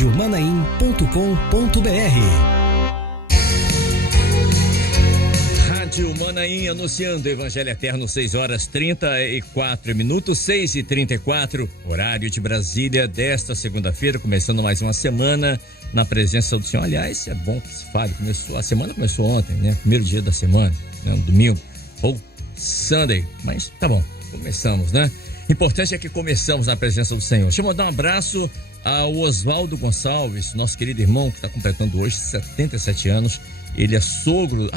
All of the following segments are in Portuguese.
Rádio Manaim anunciando Evangelho Eterno, 6h34, 6h34, horário de Brasília, desta segunda-feira, começando mais uma semana na presença do Senhor. Aliás, é bom que se fale, a semana começou ontem, né? Primeiro dia da semana, né? Domingo, ou Sunday, mas tá bom, começamos, né? Importante é que começamos na presença do Senhor. Deixa eu mandar um abraço ao Oswaldo Gonçalves, nosso querido irmão que está completando hoje 77 anos. Ele é sogro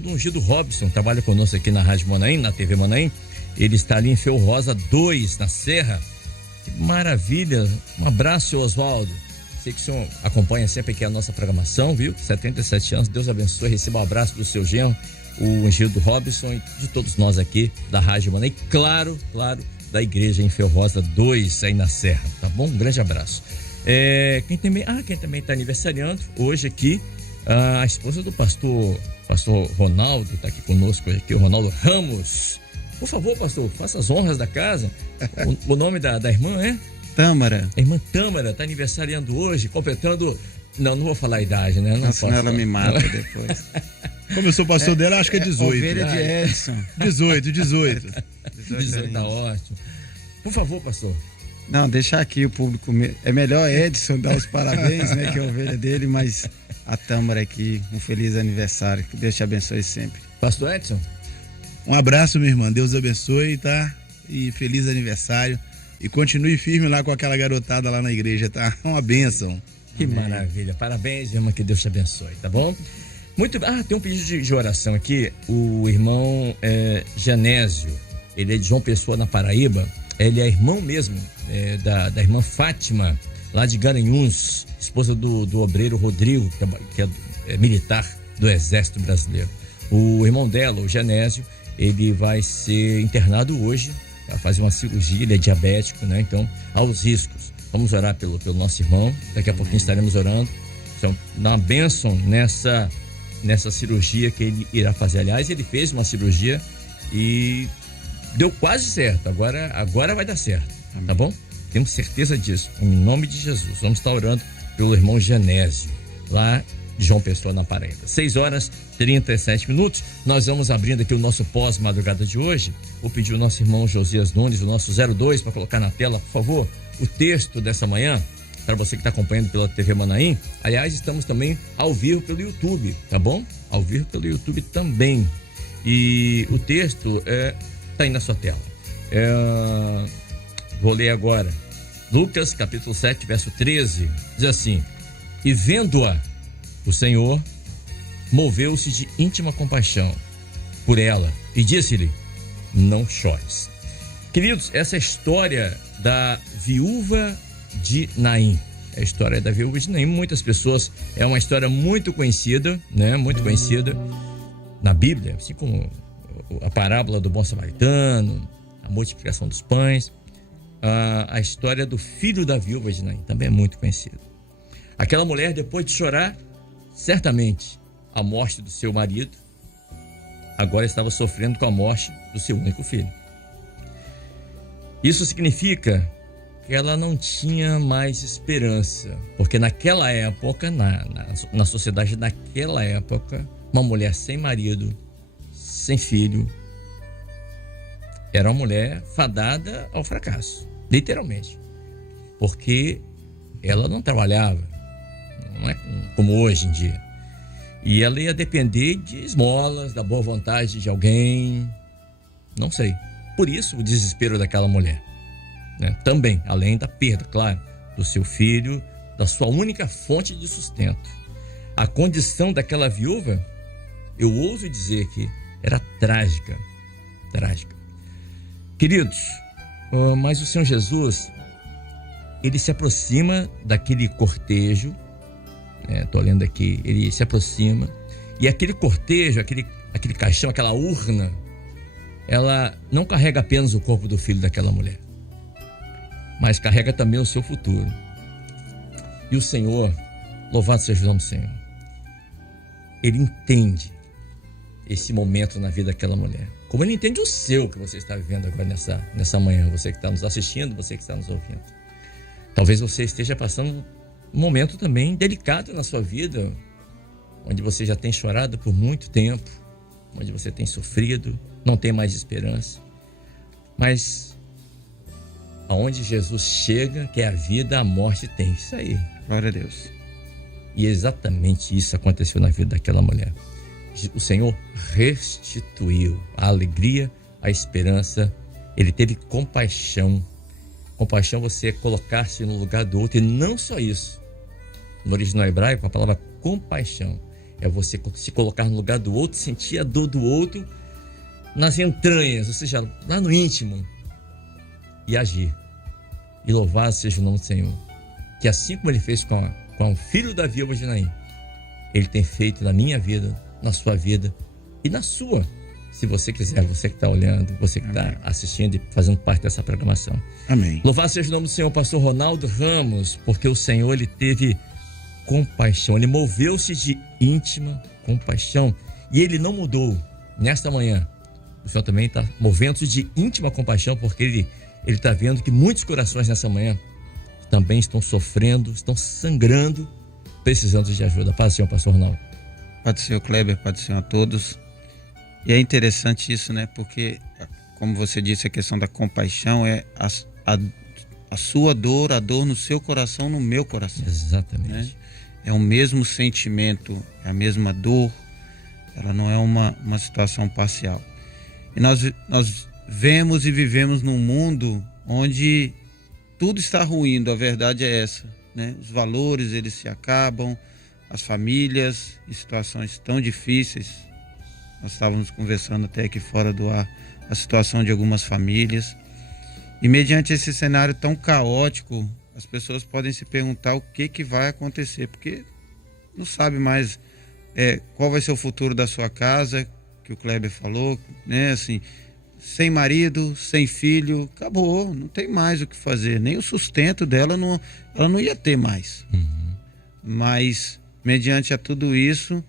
do ungido Robson, trabalha conosco aqui na Rádio Manaim, na TV Manaim. Ele está ali em Feu Rosa 2, na Serra. Que maravilha! Um abraço, Oswaldo. Sei que o senhor acompanha sempre aqui a nossa programação, viu? 77 anos, Deus abençoe. Receba um abraço do seu genro, o ungido Robson, e de todos nós aqui da Rádio Manaim. Claro, da igreja em Feu Rosa 2, aí na Serra, tá bom? Um grande abraço. Quem também está aniversariando hoje aqui, a esposa do pastor Ronaldo, está aqui conosco aqui, o Ronaldo Ramos. Por favor, pastor, faça as honras da casa. O nome da irmã é? Tâmara. A irmã Tâmara está aniversariando hoje, completando... Não vou falar a idade, né? Não senão ela me mata depois. Como eu sou pastor dela, acho que é 18. Ovelha de Edson. 18. 18 tá ótimo. Por favor, pastor. Não, deixar aqui o público. É melhor Edson dar os parabéns, né? Que é a ovelha dele, mas a Tâmara aqui, um feliz aniversário. Que Deus te abençoe sempre. Pastor Edson. Um abraço, minha irmã. Deus abençoe, tá? E feliz aniversário. E continue firme lá com aquela garotada lá na igreja, tá? Uma bênção. Que maravilha. Parabéns, irmã, que Deus te abençoe, tá bom? Muito bem. Tem um pedido de oração aqui. O irmão Genésio, ele é de João Pessoa, na Paraíba. Ele é irmão mesmo da irmã Fátima, lá de Garanhuns, esposa do obreiro Rodrigo, que é militar do Exército Brasileiro. O irmão dela, o Genésio, ele vai ser internado hoje, vai fazer uma cirurgia, ele é diabético, né? Então, aos riscos. Vamos orar pelo nosso irmão, daqui a pouquinho estaremos orando. Então, dá uma bênção nessa cirurgia que ele irá fazer. Aliás, ele fez uma cirurgia e deu quase certo, agora vai dar certo. Amém. Tá bom? Temos certeza disso, em nome de Jesus. Vamos estar orando pelo irmão Genésio, lá de João Pessoa, na Paraíba. 6h37. Nós vamos abrindo aqui o nosso pós-madrugada de hoje. Vou pedir ao nosso irmão Josias Nunes, o nosso 02, para colocar na tela, por favor, o texto dessa manhã, para você que está acompanhando pela TV Manaim. Aliás, estamos também ao vivo pelo YouTube, tá bom? Ao vivo pelo YouTube também. E o texto está aí na sua tela. Vou ler agora. Lucas, capítulo 7, verso 13, diz assim: E vendo-a, o Senhor moveu-se de íntima compaixão por ela e disse-lhe: Não chores. Queridos, essa história da viúva de Naim, a história da viúva de Naim, muitas pessoas, é uma história muito conhecida, né? Muito conhecida na Bíblia, assim como a parábola do bom samaritano, a multiplicação dos pães. A história do filho da viúva de Naim também é muito conhecida. Aquela mulher, depois de chorar certamente a morte do seu marido, agora estava sofrendo com a morte do seu único filho. Isso significa que ela não tinha mais esperança, porque naquela época, na sociedade daquela época, uma mulher sem marido, sem filho, era uma mulher fadada ao fracasso, literalmente, porque ela não trabalhava, não é como hoje em dia, e ela ia depender de esmolas, da boa vontade de alguém, não sei. Por isso o desespero daquela mulher, né? Também, além da perda, claro, do seu filho, da sua única fonte de sustento. A condição daquela viúva, eu ouso dizer que era trágica. Queridos, mas o Senhor Jesus, ele se aproxima daquele cortejo, estou lendo aqui, ele se aproxima, e aquele cortejo, aquele caixão, aquela urna, ela não carrega apenas o corpo do filho daquela mulher, mas carrega também o seu futuro. E o Senhor, louvado seja o nome do Senhor, ele entende esse momento na vida daquela mulher, como ele entende o seu que você está vivendo agora nessa manhã, você que está nos assistindo, você que está nos ouvindo. Talvez você esteja passando um momento também delicado na sua vida, onde você já tem chorado por muito tempo, onde você tem sofrido, não tem mais esperança. Mas aonde Jesus chega, que é a vida, a morte tem. Isso aí. Glória a Deus. E exatamente isso aconteceu na vida daquela mulher. O Senhor restituiu a alegria, a esperança. Ele teve compaixão. Compaixão, você colocar-se no lugar do outro. E não só isso. No original hebraico, a palavra compaixão é você se colocar no lugar do outro, sentir a dor do outro nas entranhas, ou seja, lá no íntimo, e agir. E louvado seja o nome do Senhor. Que assim como ele fez com o filho da viúva de Naim, ele tem feito na minha vida, na sua vida e na sua. Se você quiser, você que está olhando, você que está assistindo e fazendo parte dessa programação. Amém. Louvado seja o nome do Senhor, pastor Ronaldo Ramos, porque o Senhor, ele teve compaixão, ele moveu-se de íntima compaixão e ele não mudou. Nesta manhã, o Senhor também está movendo-se de íntima compaixão, porque ele está vendo que muitos corações nessa manhã também estão sofrendo, estão sangrando, precisando de ajuda. Paz do Senhor, pastor Ronaldo. Paz do Senhor, Kleber, paz do Senhor a todos. E é interessante isso, né? Porque, como você disse, a questão da compaixão é a sua dor, a dor no seu coração, no meu coração. Exatamente. Né? É o mesmo sentimento, é a mesma dor, ela não é uma situação parcial. E nós vemos e vivemos num mundo onde tudo está ruindo, a verdade é essa, né? Os valores, eles se acabam, as famílias em situações tão difíceis. Nós estávamos conversando até aqui fora do ar a situação de algumas famílias. E mediante esse cenário tão caótico, as pessoas podem se perguntar o que vai acontecer, porque não sabe mais qual vai ser o futuro da sua casa, que o Kleber falou, né? Assim, sem marido, sem filho, acabou, não tem mais o que fazer, nem o sustento dela, ela não ia ter mais. Uhum. Mas, mediante a tudo isso,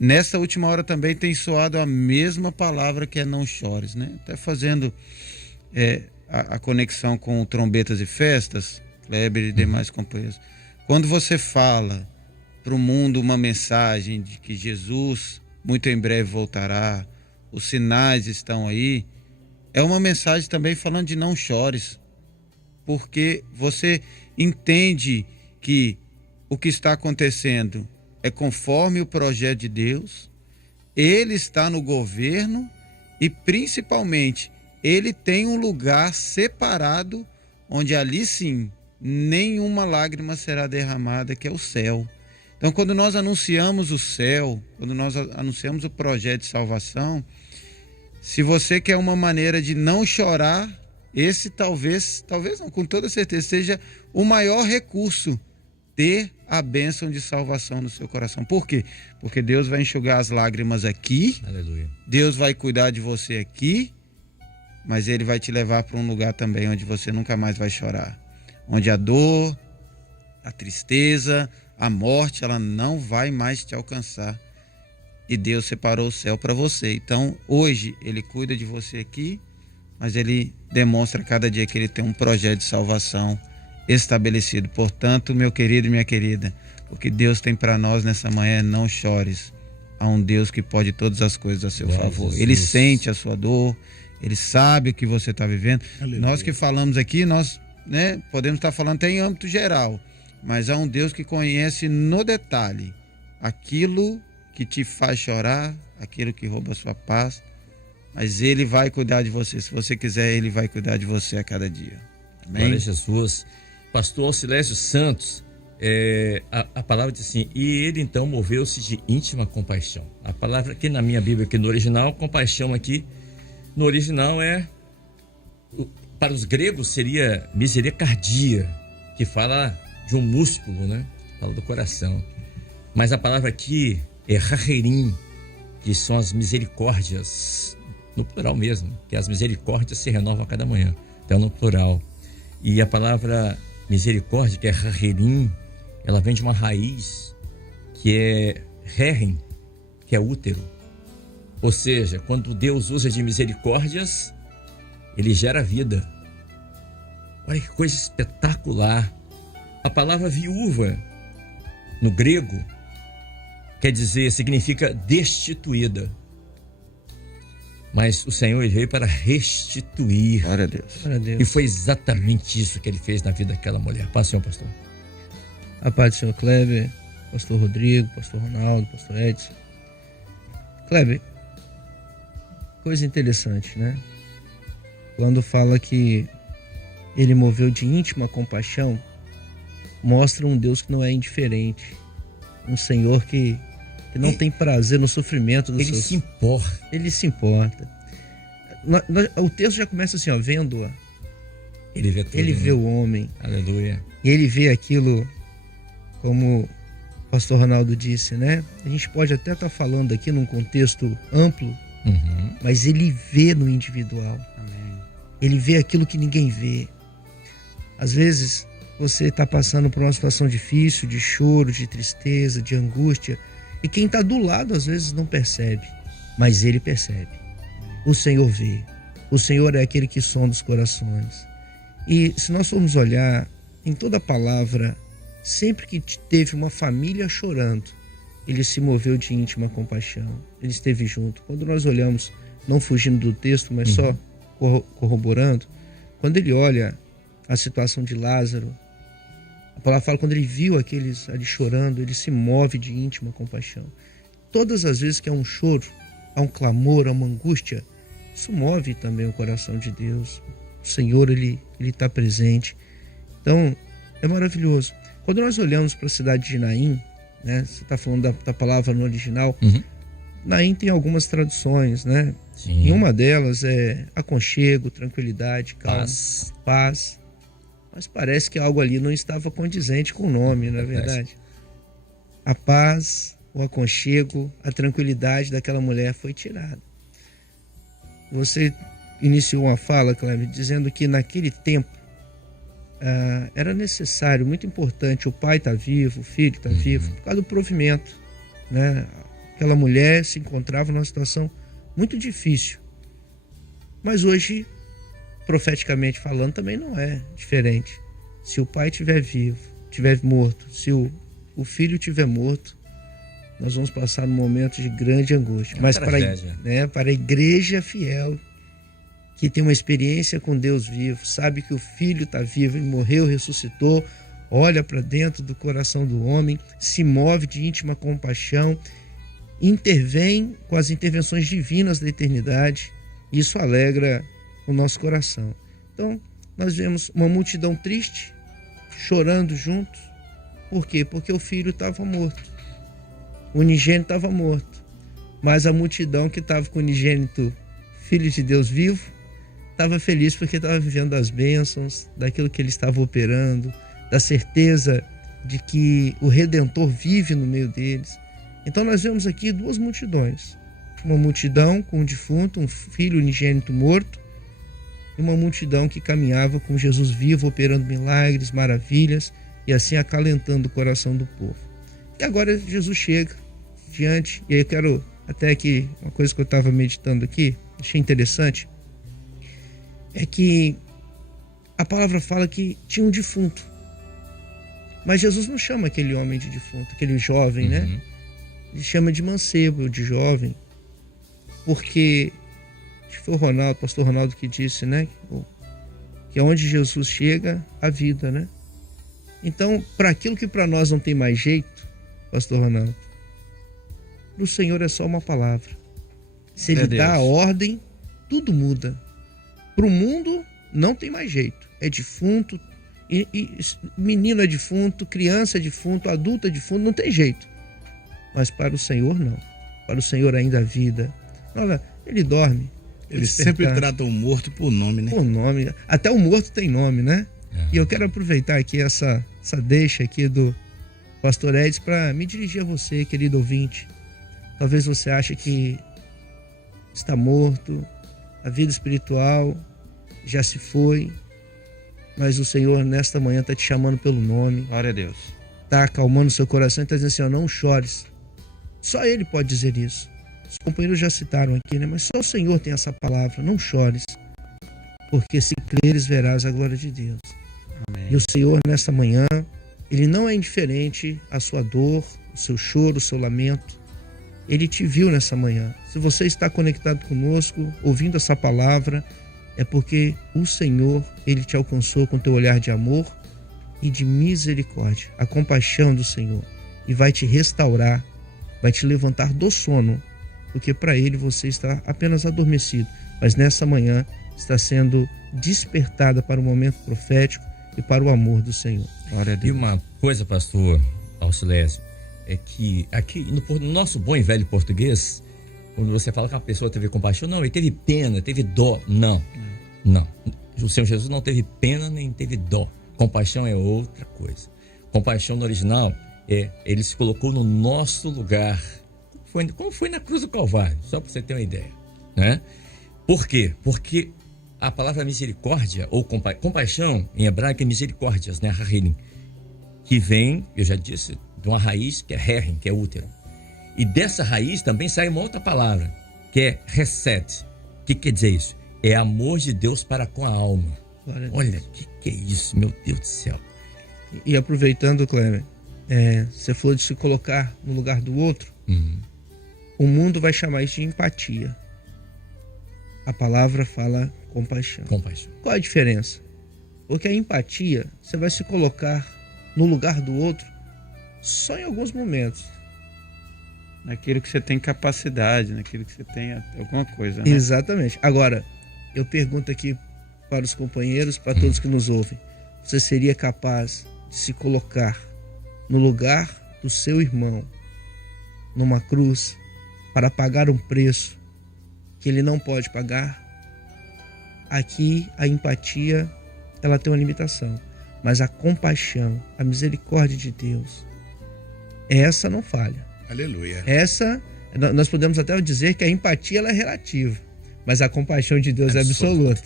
nessa última hora também tem soado a mesma palavra, que é não chores, né? Até fazendo a conexão com trombetas e festas, Kleber e demais companheiros. Quando você fala para o mundo uma mensagem de que Jesus muito em breve voltará, os sinais estão aí, é uma mensagem também falando de não chores, porque você entende que o que está acontecendo é conforme o projeto de Deus, ele está no governo e principalmente ele tem um lugar separado onde ali sim nenhuma lágrima será derramada, que é o céu. Então, quando nós anunciamos o céu, quando nós anunciamos o projeto de salvação, se você quer uma maneira de não chorar, esse talvez não, com toda certeza, seja o maior recurso, ter a bênção de salvação no seu coração. Por quê? Porque Deus vai enxugar as lágrimas aqui, Aleluia. Deus vai cuidar de você aqui, mas Ele vai te levar para um lugar também onde você nunca mais vai chorar. Onde a dor, a tristeza, a morte, ela não vai mais te alcançar. E Deus separou o céu para você. Então, hoje, Ele cuida de você aqui, mas Ele demonstra cada dia que Ele tem um projeto de salvação estabelecido. Portanto, meu querido e minha querida, o que Deus tem para nós nessa manhã é não chores. Há um Deus que pode todas as coisas a seu favor. Jesus. Ele sente a sua dor, Ele sabe o que você está vivendo. Aleluia. Nós que falamos aqui, nós podemos estar falando até em âmbito geral, mas há um Deus que conhece no detalhe aquilo que te faz chorar, aquilo que rouba a sua paz, mas Ele vai cuidar de você. Se você quiser, Ele vai cuidar de você a cada dia. Amém? Glória a Jesus. Pastor Alcilésio Santos, a palavra diz assim, e ele então moveu-se de íntima compaixão. A palavra aqui na minha Bíblia, aqui no original, compaixão aqui, no original para os gregos seria misericardia, que fala de um músculo, né? Fala do coração. Mas a palavra aqui é raherim, que são as misericórdias, no plural mesmo, que as misericórdias se renovam a cada manhã, então no plural. E a palavra misericórdia, que é raherim, ela vem de uma raiz que é herem, que é útero. Ou seja, quando Deus usa de misericórdias, Ele gera vida. Olha que coisa espetacular. A palavra viúva, no grego, significa destituída. Mas o Senhor ele veio para restituir. Glória a Deus. Glória a Deus. E foi exatamente isso que ele fez na vida daquela mulher. Paz, Senhor pastor. A paz do Senhor Kleber, pastor Rodrigo, pastor Ronaldo, pastor Edson. Kleber, coisa interessante, né? Quando fala que ele moveu de íntima compaixão, mostra um Deus que não é indiferente. Um Senhor que não tem prazer no sofrimento dos seus... Se importa. Ele se importa. O texto já começa assim, ó, vendo-a. Ele vê tudo. Ele vê o homem. Aleluia. E ele vê aquilo, como o pastor Ronaldo disse, né? A gente pode até estar falando aqui num contexto amplo, mas ele vê no individual. Amém. Ele vê aquilo que ninguém vê. Às vezes, você está passando por uma situação difícil, de choro, de tristeza, de angústia, e quem está do lado, às vezes, não percebe, mas ele percebe. O Senhor vê. O Senhor é aquele que sonda os corações. E se nós formos olhar em toda a palavra, sempre que teve uma família chorando, ele se moveu de íntima compaixão. Ele esteve junto. Quando nós olhamos, não fugindo do texto, mas só corroborando, quando ele olha a situação de Lázaro, a palavra fala, quando ele viu aqueles ali chorando, ele se move de íntima compaixão. Todas as vezes que há um choro, há um clamor, há uma angústia, isso move também o coração de Deus. O Senhor, ele está presente. Então, é maravilhoso. Quando nós olhamos para a cidade de Naim, né, você está falando da palavra no original, Naim tem algumas traduções, né? Sim. E uma delas é aconchego, tranquilidade, calma, paz. Mas parece que algo ali não estava condizente com o nome, não é verdade? A paz, o aconchego, a tranquilidade daquela mulher foi tirada. Você iniciou uma fala, Cleber, dizendo que naquele tempo era necessário, muito importante, o pai está vivo, o filho está vivo, por causa do provimento, né? Aquela mulher se encontrava numa situação muito difícil. Mas hoje, profeticamente falando, também não é diferente. Se o pai estiver vivo, estiver morto, se o filho estiver morto, nós vamos passar um momento de grande angústia. Mas para a igreja fiel, que tem uma experiência com Deus vivo, sabe que o filho está vivo, ele morreu, ressuscitou, olha para dentro do coração do homem, se move de íntima compaixão, intervém com as intervenções divinas da eternidade. Isso alegra o nosso coração. Então, nós vemos uma multidão triste, chorando juntos. Por quê? Porque o filho estava morto. O unigênito estava morto. Mas a multidão que estava com o unigênito, filho de Deus vivo, estava feliz porque estava vivendo as bênçãos, daquilo que ele estava operando, da certeza de que o Redentor vive no meio deles. Então nós vemos aqui duas multidões. Uma multidão com um defunto, um filho unigênito morto, e uma multidão que caminhava com Jesus vivo, operando milagres, maravilhas, e assim acalentando o coração do povo. E agora Jesus chega diante, e aí eu quero até aqui, uma coisa que eu estava meditando aqui, achei interessante, é que a palavra fala que tinha um defunto. Mas Jesus não chama aquele homem de defunto, aquele jovem, né? Ele chama de mancebo, de jovem, porque acho que foi o pastor Ronaldo que disse, né? Que onde Jesus chega, a vida, né? Então, para aquilo que para nós não tem mais jeito, pastor Ronaldo, para o Senhor é só uma palavra. Se Ele dá a ordem, tudo muda. Para o mundo não tem mais jeito. É defunto, e menino é defunto, criança é defunto, adulto é defunto, não tem jeito. Mas para o Senhor não. Para o Senhor ainda há vida. Olha, Ele dorme. Ele sempre trata o morto por nome, né? Por nome. Até o morto tem nome, né? E eu quero aproveitar aqui essa deixa aqui do pastor Edson para me dirigir a você, querido ouvinte. Talvez você ache que está morto, a vida espiritual já se foi, mas o Senhor nesta manhã está te chamando pelo nome. Glória a Deus. Está acalmando seu coração e está dizendo assim, ó, não chores. Só Ele pode dizer isso. Os companheiros já citaram aqui, né? Mas só o Senhor tem essa palavra, não chores, porque se creres verás a glória de Deus. Amém. E o Senhor nesta manhã Ele não é indiferente à sua dor, o seu choro, o seu lamento. Ele te viu nessa manhã. Se você está conectado conosco, ouvindo essa palavra, é porque o Senhor, Ele te alcançou com teu olhar de amor e de misericórdia, a compaixão do Senhor, e vai te restaurar, vai te levantar do sono, porque para Ele você está apenas adormecido, mas nessa manhã está sendo despertada para o momento profético e para o amor do Senhor. Glória a E Deus. uma coisa, pastor Alcilésio, é que aqui no nosso bom e velho português, quando você fala que a pessoa teve compaixão, não, ele teve pena, teve dó. Não. O Senhor Jesus não teve pena nem teve dó. Compaixão é outra coisa. Compaixão no original ele se colocou no nosso lugar. Como foi na cruz do Calvário, só para você ter uma ideia, né? Por quê? Porque a palavra misericórdia ou compaixão em hebraico é misericórdias, né? Harelim, que vem, eu já disse, de uma raiz que é herem, que é útero. E dessa raiz também sai uma outra palavra, que é reset. O que quer dizer isso? É amor de Deus para com a alma. Olha, o que é isso, meu Deus do céu. E aproveitando, Cleber, você falou de se colocar no lugar do outro. O mundo vai chamar isso de empatia. A palavra fala compaixão. Qual a diferença? Porque a empatia, você vai se colocar no lugar do outro só em alguns momentos. Naquilo que você tem capacidade, naquilo que você tem alguma coisa, né? Exatamente. Agora, eu pergunto aqui para os companheiros, para todos que nos ouvem. Você seria capaz de se colocar no lugar do seu irmão, numa cruz, para pagar um preço que ele não pode pagar? Aqui, a empatia, ela tem uma limitação. Mas a compaixão, a misericórdia de Deus, essa não falha. Aleluia. Essa, nós podemos até dizer que a empatia ela é relativa, mas a compaixão de Deus é absoluta.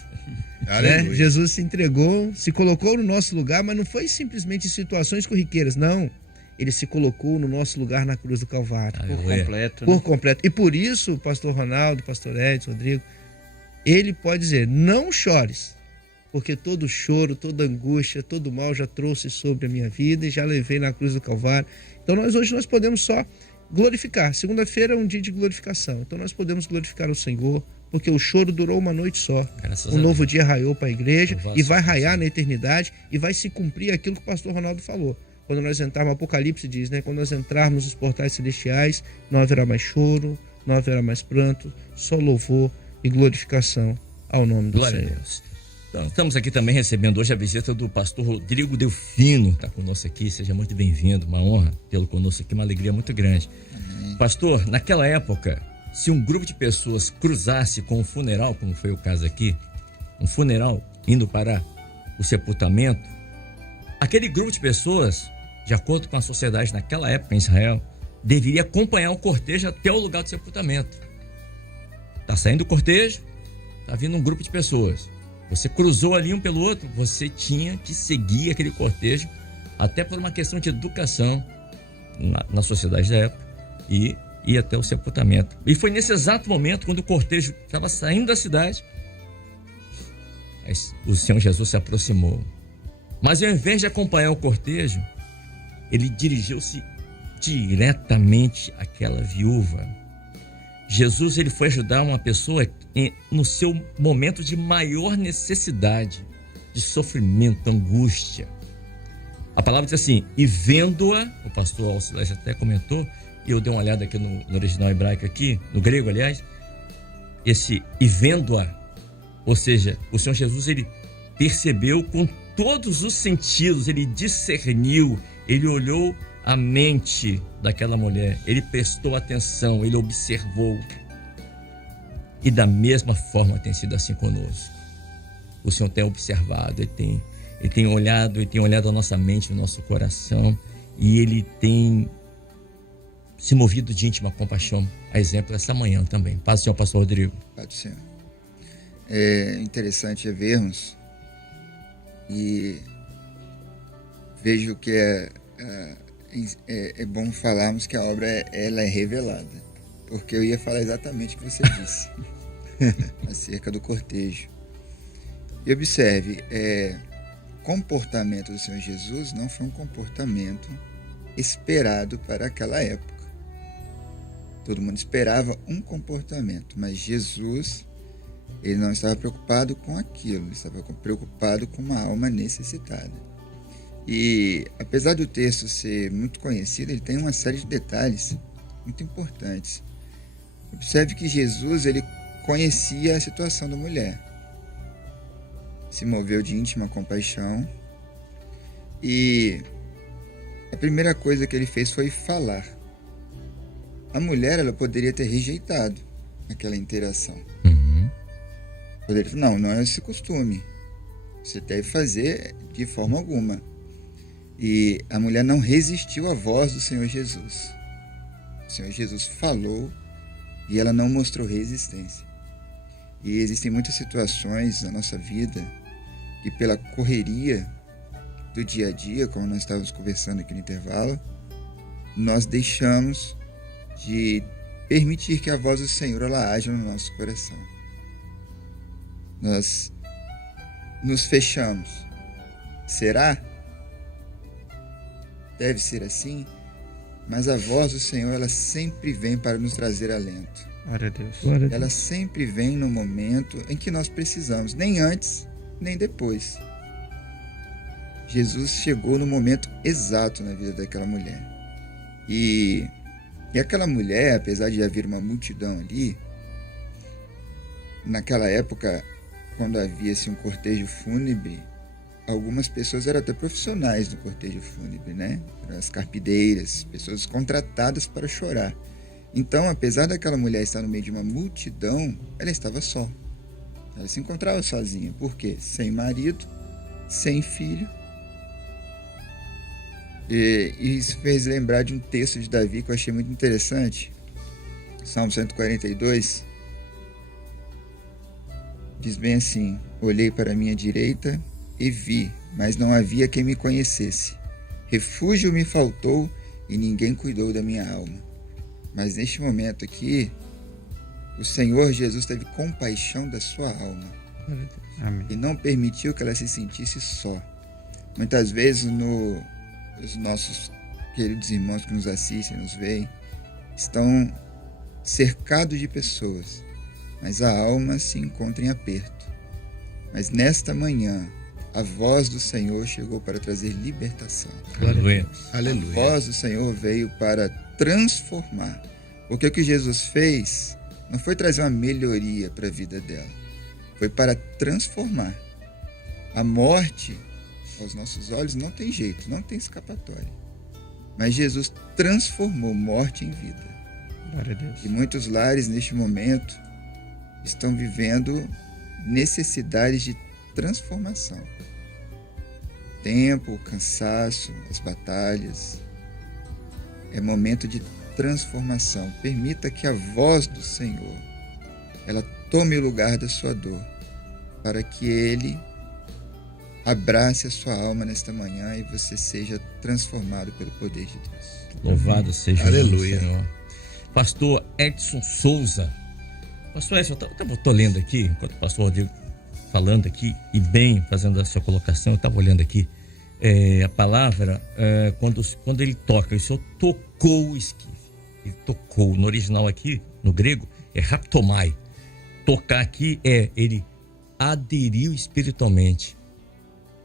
Né? Jesus se entregou, se colocou no nosso lugar, mas não foi simplesmente em situações corriqueiras, não. Ele se colocou no nosso lugar na cruz do Calvário. Por completo. Por completo. E por isso, o pastor Ronaldo, o pastor Edson, Rodrigo, ele pode dizer, não chores, porque todo choro, toda angústia, todo mal já trouxe sobre a minha vida e já levei na cruz do Calvário. Então hoje nós podemos só glorificar. Segunda-feira é um dia de glorificação. Então nós podemos glorificar o Senhor, porque o choro durou uma noite só. Um novo dia raiou para a igreja e vai raiar na eternidade e vai se cumprir aquilo que o pastor Ronaldo falou. Quando nós entrarmos, Apocalipse diz, né? Quando nós entrarmos nos portais celestiais, não haverá mais choro, não haverá mais pranto, só louvor e glorificação ao nome do Glória Senhor. a Deus. Então, estamos aqui também recebendo hoje a visita do pastor Rodrigo Delfino, está conosco aqui, seja muito bem-vindo, uma honra tê-lo conosco aqui, uma alegria muito grande. Amém. Pastor, naquela época, se um grupo de pessoas cruzasse com um funeral, como foi o caso aqui, um funeral indo para o sepultamento, aquele grupo de pessoas, de acordo com a sociedade naquela época em Israel, deveria acompanhar o cortejo até o lugar do sepultamento. Está saindo o cortejo, está vindo um grupo de pessoas. Você cruzou ali um pelo outro, você tinha que seguir aquele cortejo, até por uma questão de educação na sociedade da época, e ir até o sepultamento. E foi nesse exato momento, quando o cortejo estava saindo da cidade, o Senhor Jesus se aproximou. Mas ao invés de acompanhar o cortejo, ele dirigiu-se diretamente àquela viúva. Jesus, ele foi ajudar uma pessoa no seu momento de maior necessidade, de sofrimento, angústia. A palavra diz assim, e vendo-a, o pastor Alcilésio até comentou, e eu dei uma olhada aqui no original hebraico aqui, no grego, aliás, esse e vendo-a, ou seja, o Senhor Jesus, ele percebeu com todos os sentidos, ele discerniu, ele olhou a mente daquela mulher, ele prestou atenção, ele observou. E da mesma forma tem sido assim conosco. O Senhor tem observado, ele tem olhado a nossa mente, o nosso coração, e ele tem se movido de íntima compaixão, a exemplo dessa manhã também. Paz do Senhor, pastor Rodrigo. Paz do Senhor. É interessante vermos e vejo que é bom falarmos que a obra ela é revelada, porque eu ia falar exatamente o que você disse acerca do cortejo. E observe, comportamento do Senhor Jesus não foi um comportamento esperado para aquela época. Todo mundo esperava um comportamento, mas Jesus, ele não estava preocupado com aquilo, ele estava preocupado com uma alma necessitada. E apesar do texto ser muito conhecido, ele tem uma série de detalhes muito importantes. Observe que Jesus, ele conhecia a situação da mulher, se moveu de íntima compaixão e a primeira coisa que ele fez foi falar. A mulher, ela poderia ter rejeitado aquela interação. Poderia falar, não é esse costume. Você deve fazer de forma alguma. E a mulher não resistiu à voz do Senhor Jesus. O Senhor Jesus falou e ela não mostrou resistência. E existem muitas situações na nossa vida que pela correria do dia a dia, como nós estávamos conversando aqui no intervalo, nós deixamos de permitir que a voz do Senhor ela haja no nosso coração. Nós nos fechamos. Será? Deve ser assim, mas a voz do Senhor ela sempre vem para nos trazer alento. Glória a Deus. Glória a Deus. Ela sempre vem no momento em que nós precisamos, nem antes, nem depois. Jesus chegou no momento exato na vida daquela mulher. E aquela mulher, apesar de haver uma multidão ali, naquela época, quando havia-se um cortejo fúnebre, algumas pessoas eram até profissionais do cortejo fúnebre, né? As carpideiras, pessoas contratadas para chorar. Então, apesar daquela mulher estar no meio de uma multidão, ela estava só. Ela se encontrava sozinha. Por quê? Sem marido, sem filho. E isso fez lembrar de um texto de Davi que eu achei muito interessante. Salmo 142. Diz bem assim: olhei para a minha direita e vi, mas não havia quem me conhecesse. Refúgio me faltou e ninguém cuidou da minha alma. Mas neste momento aqui, o Senhor Jesus teve compaixão da sua alma. Amém. E não permitiu que ela se sentisse só. Muitas vezes os nossos queridos irmãos que nos assistem, nos veem, estão cercados de pessoas, mas a alma se encontra em aperto. Mas nesta manhã, a voz do Senhor chegou para trazer libertação. Aleluia. A Aleluia. voz do Senhor veio para transformar. Porque o que Jesus fez não foi trazer uma melhoria para a vida dela, foi para transformar. A morte, aos nossos olhos, não tem jeito, não tem escapatória. Mas Jesus transformou morte em vida. Glória a Deus. E muitos lares, neste momento, estão vivendo necessidades de transformação. O tempo, o cansaço, as batalhas. É momento de transformação. Permita que a voz do Senhor, ela tome o lugar da sua dor, para que Ele abrace a sua alma nesta manhã e você seja transformado pelo poder de Deus. Louvado seja o nome do Aleluia. Senhor. Pastor Edson Souza. Pastor Edson, eu estou lendo aqui, enquanto o pastor Rodrigo falando aqui, e bem fazendo a sua colocação, eu estava olhando aqui, a palavra, quando ele toca, o Senhor tocou o esquife. Ele tocou, no original aqui, no grego, é raptomai. Tocar aqui ele aderiu espiritualmente.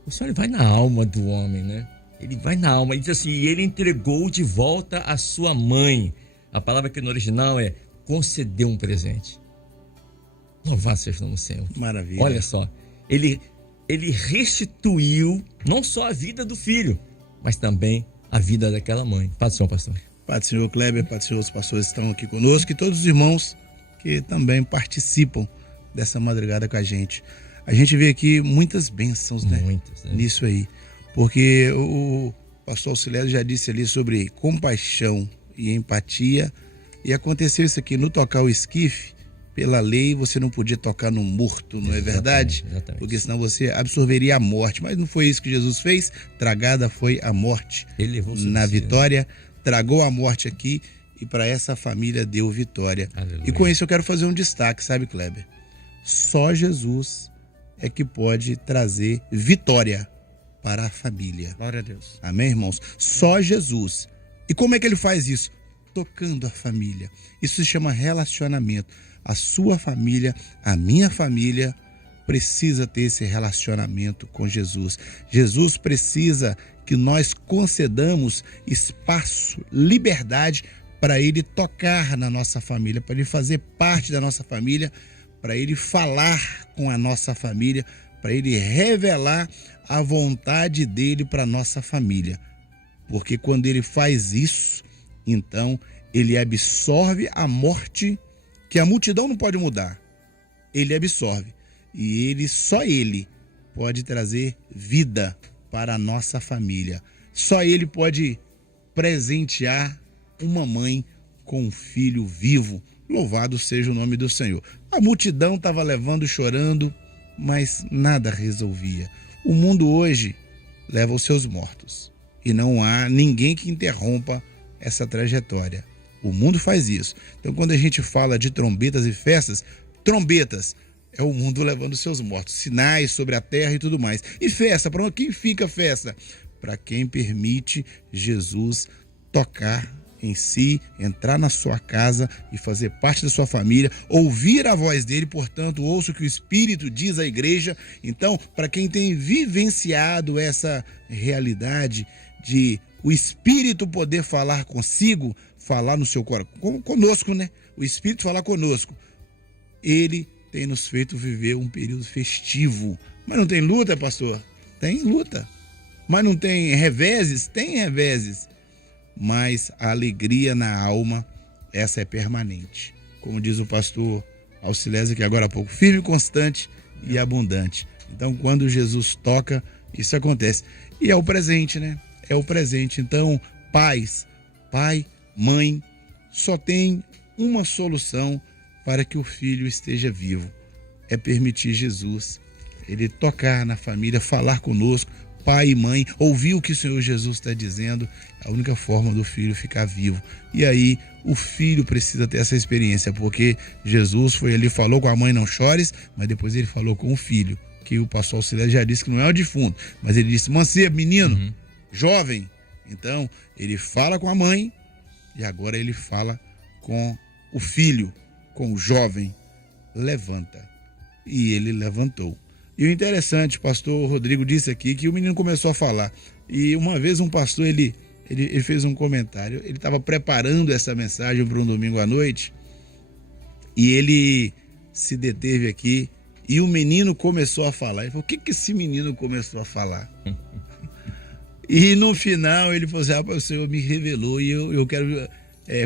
O Senhor ele vai na alma do homem, né? Ele vai na alma. Ele diz assim, e ele entregou de volta a sua mãe. A palavra aqui no original é concedeu um presente. Louvado seja o nome do Senhor. Maravilha. Olha só, ele restituiu não só a vida do filho, mas também a vida daquela mãe. Paz do Senhor, pastor. Pai do Senhor Kleber, Pai do Senhor, os pastores que estão aqui conosco e todos os irmãos que também participam dessa madrugada com a gente. A gente vê aqui muitas bênçãos, né? Muitas, né? Nisso aí. Porque o pastor Auxiliar já disse ali sobre compaixão e empatia. E aconteceu isso aqui, no tocar o esquife, pela lei você não podia tocar no morto, não é verdade? Exatamente. Porque senão você absorveria a morte. Mas não foi isso que Jesus fez. Tragada foi a morte. Ele levou sobre Na si, vitória, tragou a morte aqui e para essa família deu vitória. Aleluia. E com isso eu quero fazer um destaque, sabe, Kleber? Só Jesus é que pode trazer vitória para a família. Glória a Deus. Amém, irmãos? Só Jesus. E como é que ele faz isso? Tocando a família. Isso se chama relacionamento. A sua família, a minha família, precisa ter esse relacionamento com Jesus. Jesus precisa que nós concedamos espaço, liberdade para ele tocar na nossa família, para ele fazer parte da nossa família, para ele falar com a nossa família, para ele revelar a vontade dele para a nossa família. Porque quando ele faz isso, então ele absorve a morte que a multidão não pode mudar. Ele absorve. E só ele pode trazer vida para a nossa família. Só ele pode presentear uma mãe com um filho vivo. Louvado seja o nome do Senhor. A multidão estava levando, chorando, mas nada resolvia. O mundo hoje leva os seus mortos. E não há ninguém que interrompa essa trajetória. O mundo faz isso. Então, quando a gente fala de trombetas e festas, trombetas é o mundo levando seus mortos, sinais sobre a terra e tudo mais. E festa, para quem fica festa? Para quem permite Jesus tocar em si, entrar na sua casa e fazer parte da sua família, ouvir a voz dele, portanto, ouça o que o Espírito diz à igreja. Então, para quem tem vivenciado essa realidade de o Espírito poder falar consigo, falar no seu coração, conosco, né? O Espírito falar conosco. Ele tem nos feito viver um período festivo. Mas não tem luta, pastor? Tem luta. Mas não tem reveses? Tem reveses. Mas a alegria na alma, essa é permanente. Como diz o pastor Alcilésio aqui agora há pouco, firme, constante e abundante. Então, quando Jesus toca, isso acontece. E é o presente, né? É o presente. Então, pais, pai, mãe, só tem uma solução para que o filho esteja vivo. É permitir Jesus, ele tocar na família, falar conosco, pai e mãe, ouvir o que o Senhor Jesus está dizendo. É a única forma do filho ficar vivo. E aí, o filho precisa ter essa experiência, porque Jesus foi ali, falou com a mãe, não chores, mas depois ele falou com o filho, que o pastor Auxiliar já disse que não é o defunto, mas ele disse, mancebo, menino, jovem. Então, ele fala com a mãe e agora ele fala com o filho, com o jovem. Levanta. E ele levantou. E o interessante, o pastor Rodrigo disse aqui que o menino começou a falar. E uma vez um pastor, ele fez um comentário. Ele estava preparando essa mensagem para um domingo à noite. E ele se deteve aqui. E o menino começou a falar. Ele falou, o que esse menino começou a falar? E no final ele falou assim, o Senhor me revelou e eu quero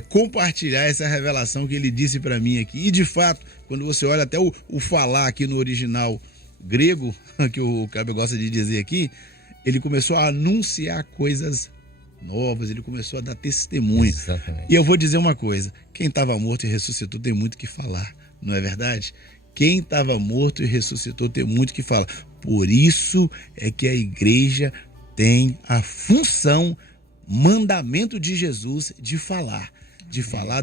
compartilhar essa revelação que ele disse para mim aqui. E de fato, quando você olha até o falar aqui no original grego, que o Cabo gosta de dizer aqui, ele começou a anunciar coisas novas, ele começou a dar testemunho. Exatamente. E eu vou dizer uma coisa, quem estava morto e ressuscitou tem muito que falar, não é verdade? Quem estava morto e ressuscitou tem muito que falar. Por isso é que a igreja tem a função, mandamento de Jesus de falar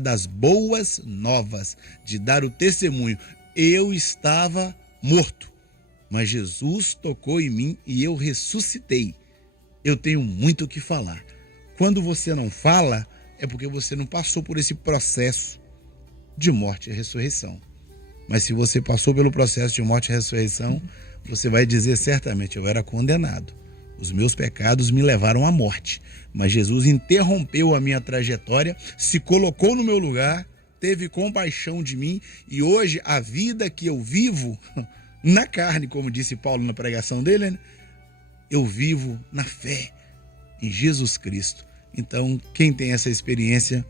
das boas novas, de dar o testemunho. Eu estava morto, mas Jesus tocou em mim e eu ressuscitei. Eu tenho muito o que falar. Quando você não fala, é porque você não passou por esse processo de morte e ressurreição. Mas se você passou pelo processo de morte e ressurreição, você vai dizer certamente, eu era condenado. Os meus pecados me levaram à morte. Mas Jesus interrompeu a minha trajetória, se colocou no meu lugar, teve compaixão de mim e hoje a vida que eu vivo na carne, como disse Paulo na pregação dele, né? Eu vivo na fé em Jesus Cristo. Então, quem tem essa experiência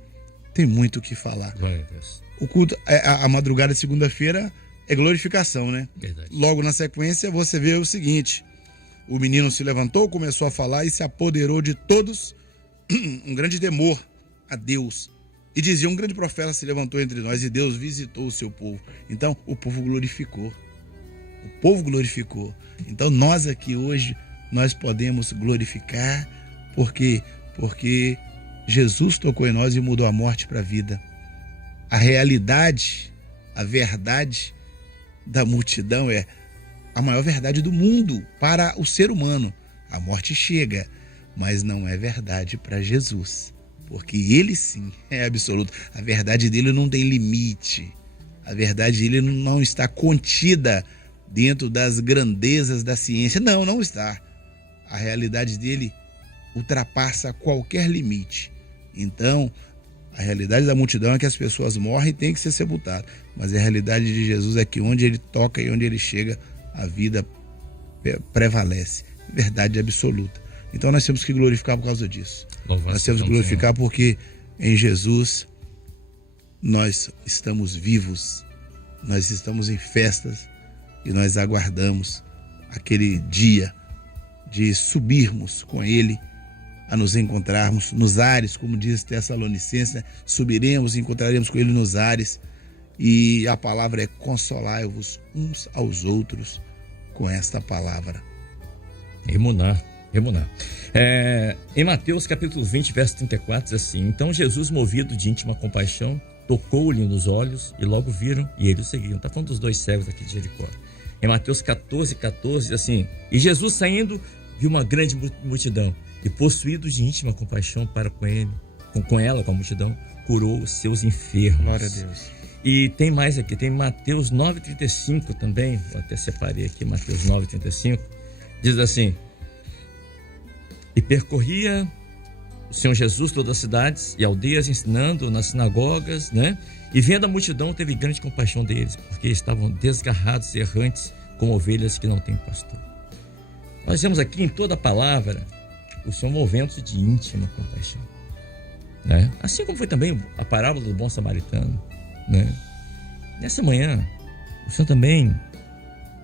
tem muito o que falar. Glória a Deus. O culto, a madrugada de segunda-feira é glorificação, né? Verdade. Logo na sequência você vê o seguinte, o menino se levantou, começou a falar e se apoderou de todos um grande temor a Deus. E dizia, um grande profeta se levantou entre nós e Deus visitou o seu povo. Então, o povo glorificou. O povo glorificou. Então, nós aqui hoje, nós podemos glorificar porque Jesus tocou em nós e mudou a morte para a vida. A realidade, a verdade da multidão é a maior verdade do mundo para o ser humano. A morte chega, mas não é verdade para Jesus, porque ele sim é absoluto. A verdade dele não tem limite. A verdade dele não está contida dentro das grandezas da ciência. Não está. A realidade dele ultrapassa qualquer limite. Então, a realidade da multidão é que as pessoas morrem e têm que ser sepultadas. Mas a realidade de Jesus é que onde ele toca e onde ele chega, a vida prevalece. Verdade absoluta. Então nós temos que glorificar por causa disso. Nós temos que glorificar porque em Jesus nós estamos vivos, nós estamos em festas e nós aguardamos aquele dia de subirmos com ele, a nos encontrarmos nos ares, como diz Tessalonicenses, né? Subiremos e encontraremos com ele nos ares, e a palavra é: consolai-vos uns aos outros com esta palavra. Remunar. Em Mateus capítulo 20, verso 34, diz assim: então Jesus, movido de íntima compaixão, tocou-lhe nos olhos, e logo viram, e eles o seguiam. Está falando dos 2 cegos aqui de Jericó. Em Mateus 14, diz assim: e Jesus, saindo, viu uma grande multidão, e possuído de íntima compaixão para com a multidão, curou os seus enfermos. Glória a Deus. E tem mais aqui, tem Mateus 9,35 também, eu até separei aqui, Mateus 9,35, diz assim: e percorria o Senhor Jesus todas as cidades e aldeias, ensinando nas sinagogas, né? E vendo a multidão, teve grande compaixão deles, porque estavam desgarrados e errantes, como ovelhas que não têm pastor. Nós vemos aqui em toda a palavra o Senhor movendo-se de íntima compaixão, né? Assim como foi também a parábola do bom samaritano, né? Nessa manhã, o Senhor também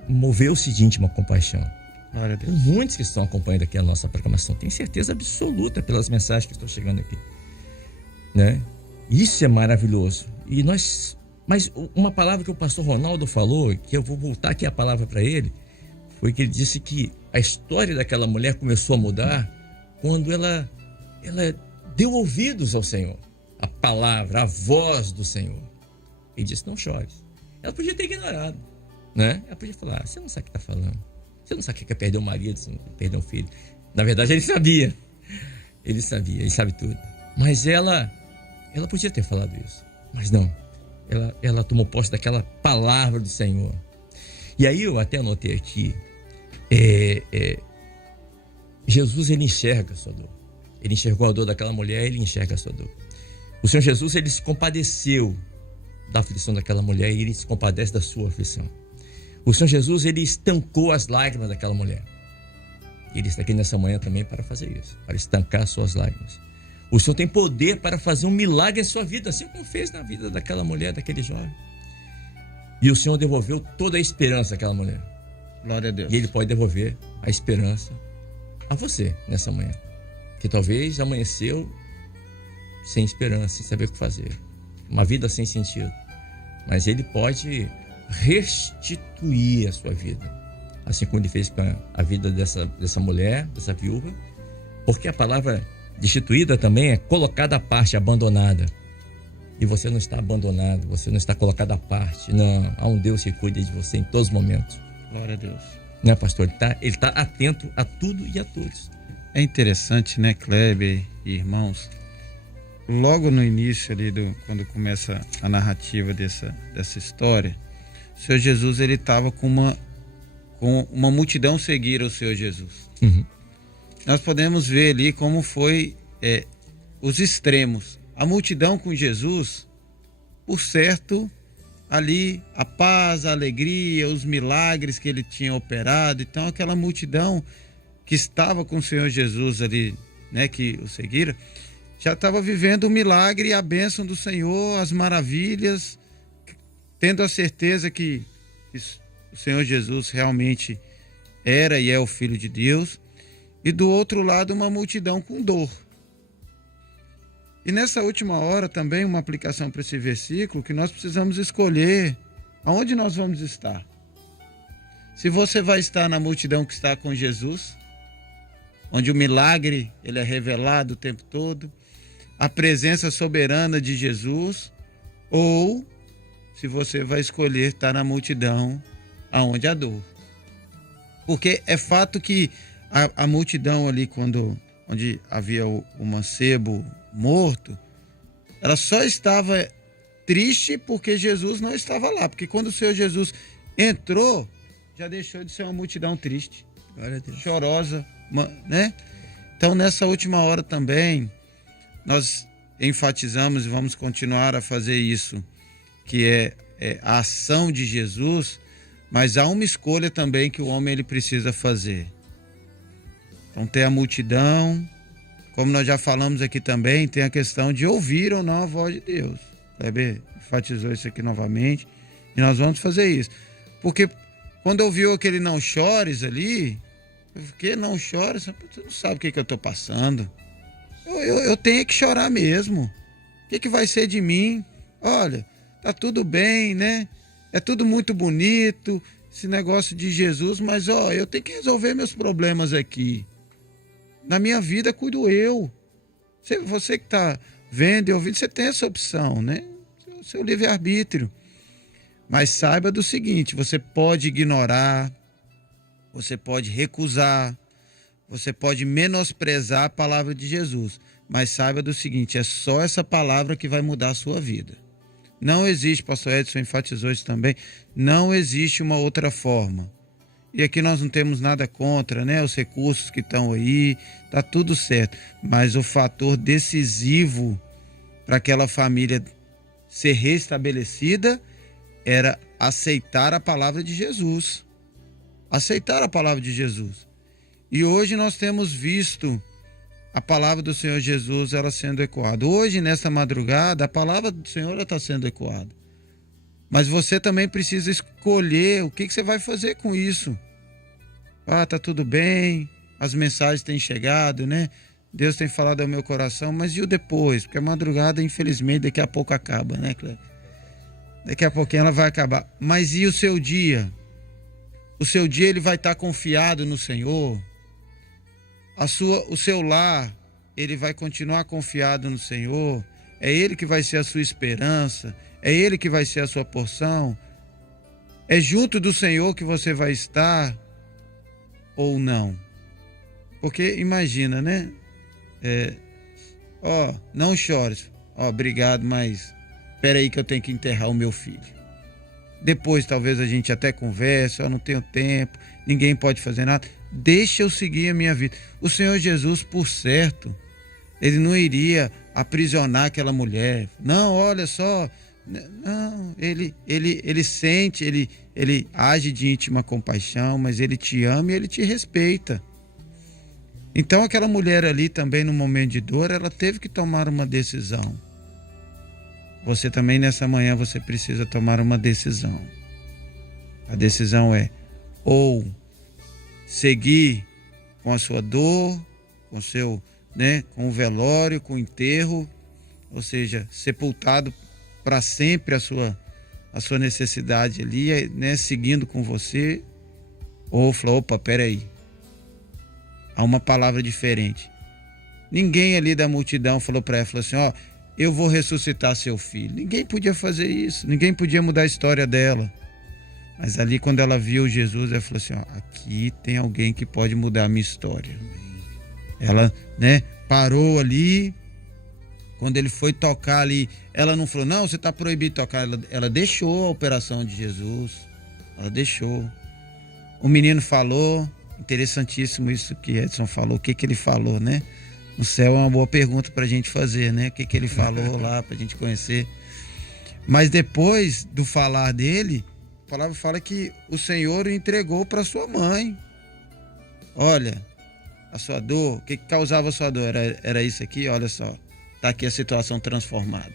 moveu-se de íntima compaixão. Glória a Deus. Tem muitos que estão acompanhando aqui a nossa proclamação, tenho certeza absoluta pelas mensagens que estão chegando aqui, né? Isso é maravilhoso. Mas uma palavra que o pastor Ronaldo falou, que eu vou voltar aqui a palavra para ele, foi que ele disse que a história daquela mulher começou a mudar quando ela deu ouvidos ao Senhor, a palavra, a voz do Senhor. Ele disse: não chores. Ela podia ter ignorado, né? Ela podia falar: você não sabe o que está falando, você não sabe o que é perder um marido, perder um filho. Na verdade, ele sabia, ele sabe tudo. Mas ela podia ter falado isso, mas não. Ela tomou posse daquela palavra do Senhor. E aí eu até anotei aqui, Jesus, ele enxerga a sua dor. Ele enxergou a dor daquela mulher, ele enxerga a sua dor. O Senhor Jesus, ele se compadeceu da aflição daquela mulher e ele se compadece da sua aflição. O Senhor Jesus, ele estancou as lágrimas daquela mulher. Ele está aqui nessa manhã também para fazer isso, para estancar as suas lágrimas. O Senhor tem poder para fazer um milagre em sua vida, assim como fez na vida daquela mulher, daquele jovem. E o Senhor devolveu toda a esperança àquela mulher. Glória a Deus. E Ele pode devolver a esperança a você nessa manhã, que talvez amanheceu sem esperança, sem saber o que fazer, uma vida sem sentido. Mas Ele pode restituir a sua vida, assim como Ele fez com a vida dessa mulher, dessa viúva, porque a palavra destituída também é colocada à parte, abandonada. E você não está abandonado, você não está colocado à parte. Não, há um Deus que cuida de você em todos os momentos. Glória a Deus. Né, pastor? Ele está atento a tudo e a todos. É interessante, né, Kleber e irmãos? Logo no início ali, quando começa a narrativa dessa história, o Senhor Jesus, ele estava com uma multidão seguir o Senhor Jesus. Uhum. Nós podemos ver ali como foi os extremos. A multidão com Jesus, por certo, ali a paz, a alegria, os milagres que ele tinha operado. Então aquela multidão que estava com o Senhor Jesus ali, né, que o seguiram, já estava vivendo o milagre e a bênção do Senhor, as maravilhas, tendo a certeza que o Senhor Jesus realmente era e é o Filho de Deus. E do outro lado, uma multidão com dor. E nessa última hora também uma aplicação para esse versículo, que nós precisamos escolher aonde nós vamos estar. Se você vai estar na multidão que está com Jesus, onde o milagre ele é revelado o tempo todo, a presença soberana de Jesus, ou se você vai escolher estar na multidão aonde há dor. Porque é fato que A multidão ali, onde havia o mancebo morto, ela só estava triste porque Jesus não estava lá. Porque quando o Senhor Jesus entrou, já deixou de ser uma multidão triste, chorosa, né? Então, nessa última hora também, nós enfatizamos e vamos continuar a fazer isso, que é a ação de Jesus, mas há uma escolha também que o homem ele precisa fazer. Então tem a multidão, como nós já falamos aqui também, tem a questão de ouvir ou não a voz de Deus. Kleber enfatizou isso aqui novamente, e nós vamos fazer isso. Porque quando ouviu aquele não chores ali, eu fiquei, não chores, você não sabe o que eu estou passando. Eu tenho que chorar mesmo. O que vai ser de mim? Olha, tá tudo bem, né? É tudo muito bonito, esse negócio de Jesus, mas eu tenho que resolver meus problemas aqui. Na minha vida, cuido eu. Você que está vendo e ouvindo, você tem essa opção, né? O seu livre-arbítrio. Mas saiba do seguinte, você pode ignorar, você pode recusar, você pode menosprezar a palavra de Jesus. Mas saiba do seguinte, é só essa palavra que vai mudar a sua vida. Não existe, pastor Edson enfatizou isso também, não existe uma outra forma. E aqui nós não temos nada contra, né? Os recursos que estão aí, tá tudo certo. Mas o fator decisivo para aquela família ser restabelecida era aceitar a palavra de Jesus. Aceitar a palavra de Jesus. E hoje nós temos visto a palavra do Senhor Jesus ela sendo ecoada. Hoje, nessa madrugada, a palavra do Senhor está sendo ecoada. Mas você também precisa escolher o que você vai fazer com isso. Tá tudo bem, as mensagens têm chegado, né? Deus tem falado ao meu coração, mas e o depois? Porque a madrugada, infelizmente, daqui a pouco acaba, né, Cleber? Daqui a pouquinho ela vai acabar. Mas e o seu dia? O seu dia ele vai estar confiado no Senhor? O seu lar, ele vai continuar confiado no Senhor? É Ele que vai ser a sua esperança? É Ele que vai ser a sua porção? É junto do Senhor que você vai estar ou não? Porque imagina, né? Não chores. Obrigado, mas espera aí que eu tenho que enterrar o meu filho. Depois talvez a gente até converse, não tenho tempo, ninguém pode fazer nada. Deixa eu seguir a minha vida. O Senhor Jesus, por certo, ele não iria aprisionar aquela mulher. Não, olha só. Não, ele sente, ele age de íntima compaixão, mas ele te ama e ele te respeita. Então aquela mulher ali também no momento de dor, ela teve que tomar uma decisão. Você também nessa manhã você precisa tomar uma decisão. A decisão é ou seguir com a sua dor, com o seu, né, com o velório, com o enterro, ou seja, sepultado para sempre a sua necessidade ali, né, seguindo com você, ou falar, opa, peraí, há uma palavra diferente. Ninguém ali da multidão falou para ela, falou assim, eu vou ressuscitar seu filho. Ninguém podia fazer isso, ninguém podia mudar a história dela. Mas ali quando ela viu Jesus, ela falou assim, aqui tem alguém que pode mudar a minha história. Ela, né, parou ali, quando ele foi tocar ali, ela não falou, não, você está proibido de tocar. Ela deixou a operação de Jesus, ela deixou. O menino falou, interessantíssimo isso que Edson falou, o que ele falou, né? No céu é uma boa pergunta para a gente fazer, né? O que ele falou lá para a gente conhecer. Mas depois do falar dele, a palavra fala que o Senhor o entregou para sua mãe. Olha, a sua dor, o que causava a sua dor? Era isso aqui, olha só. Está aqui a situação transformada.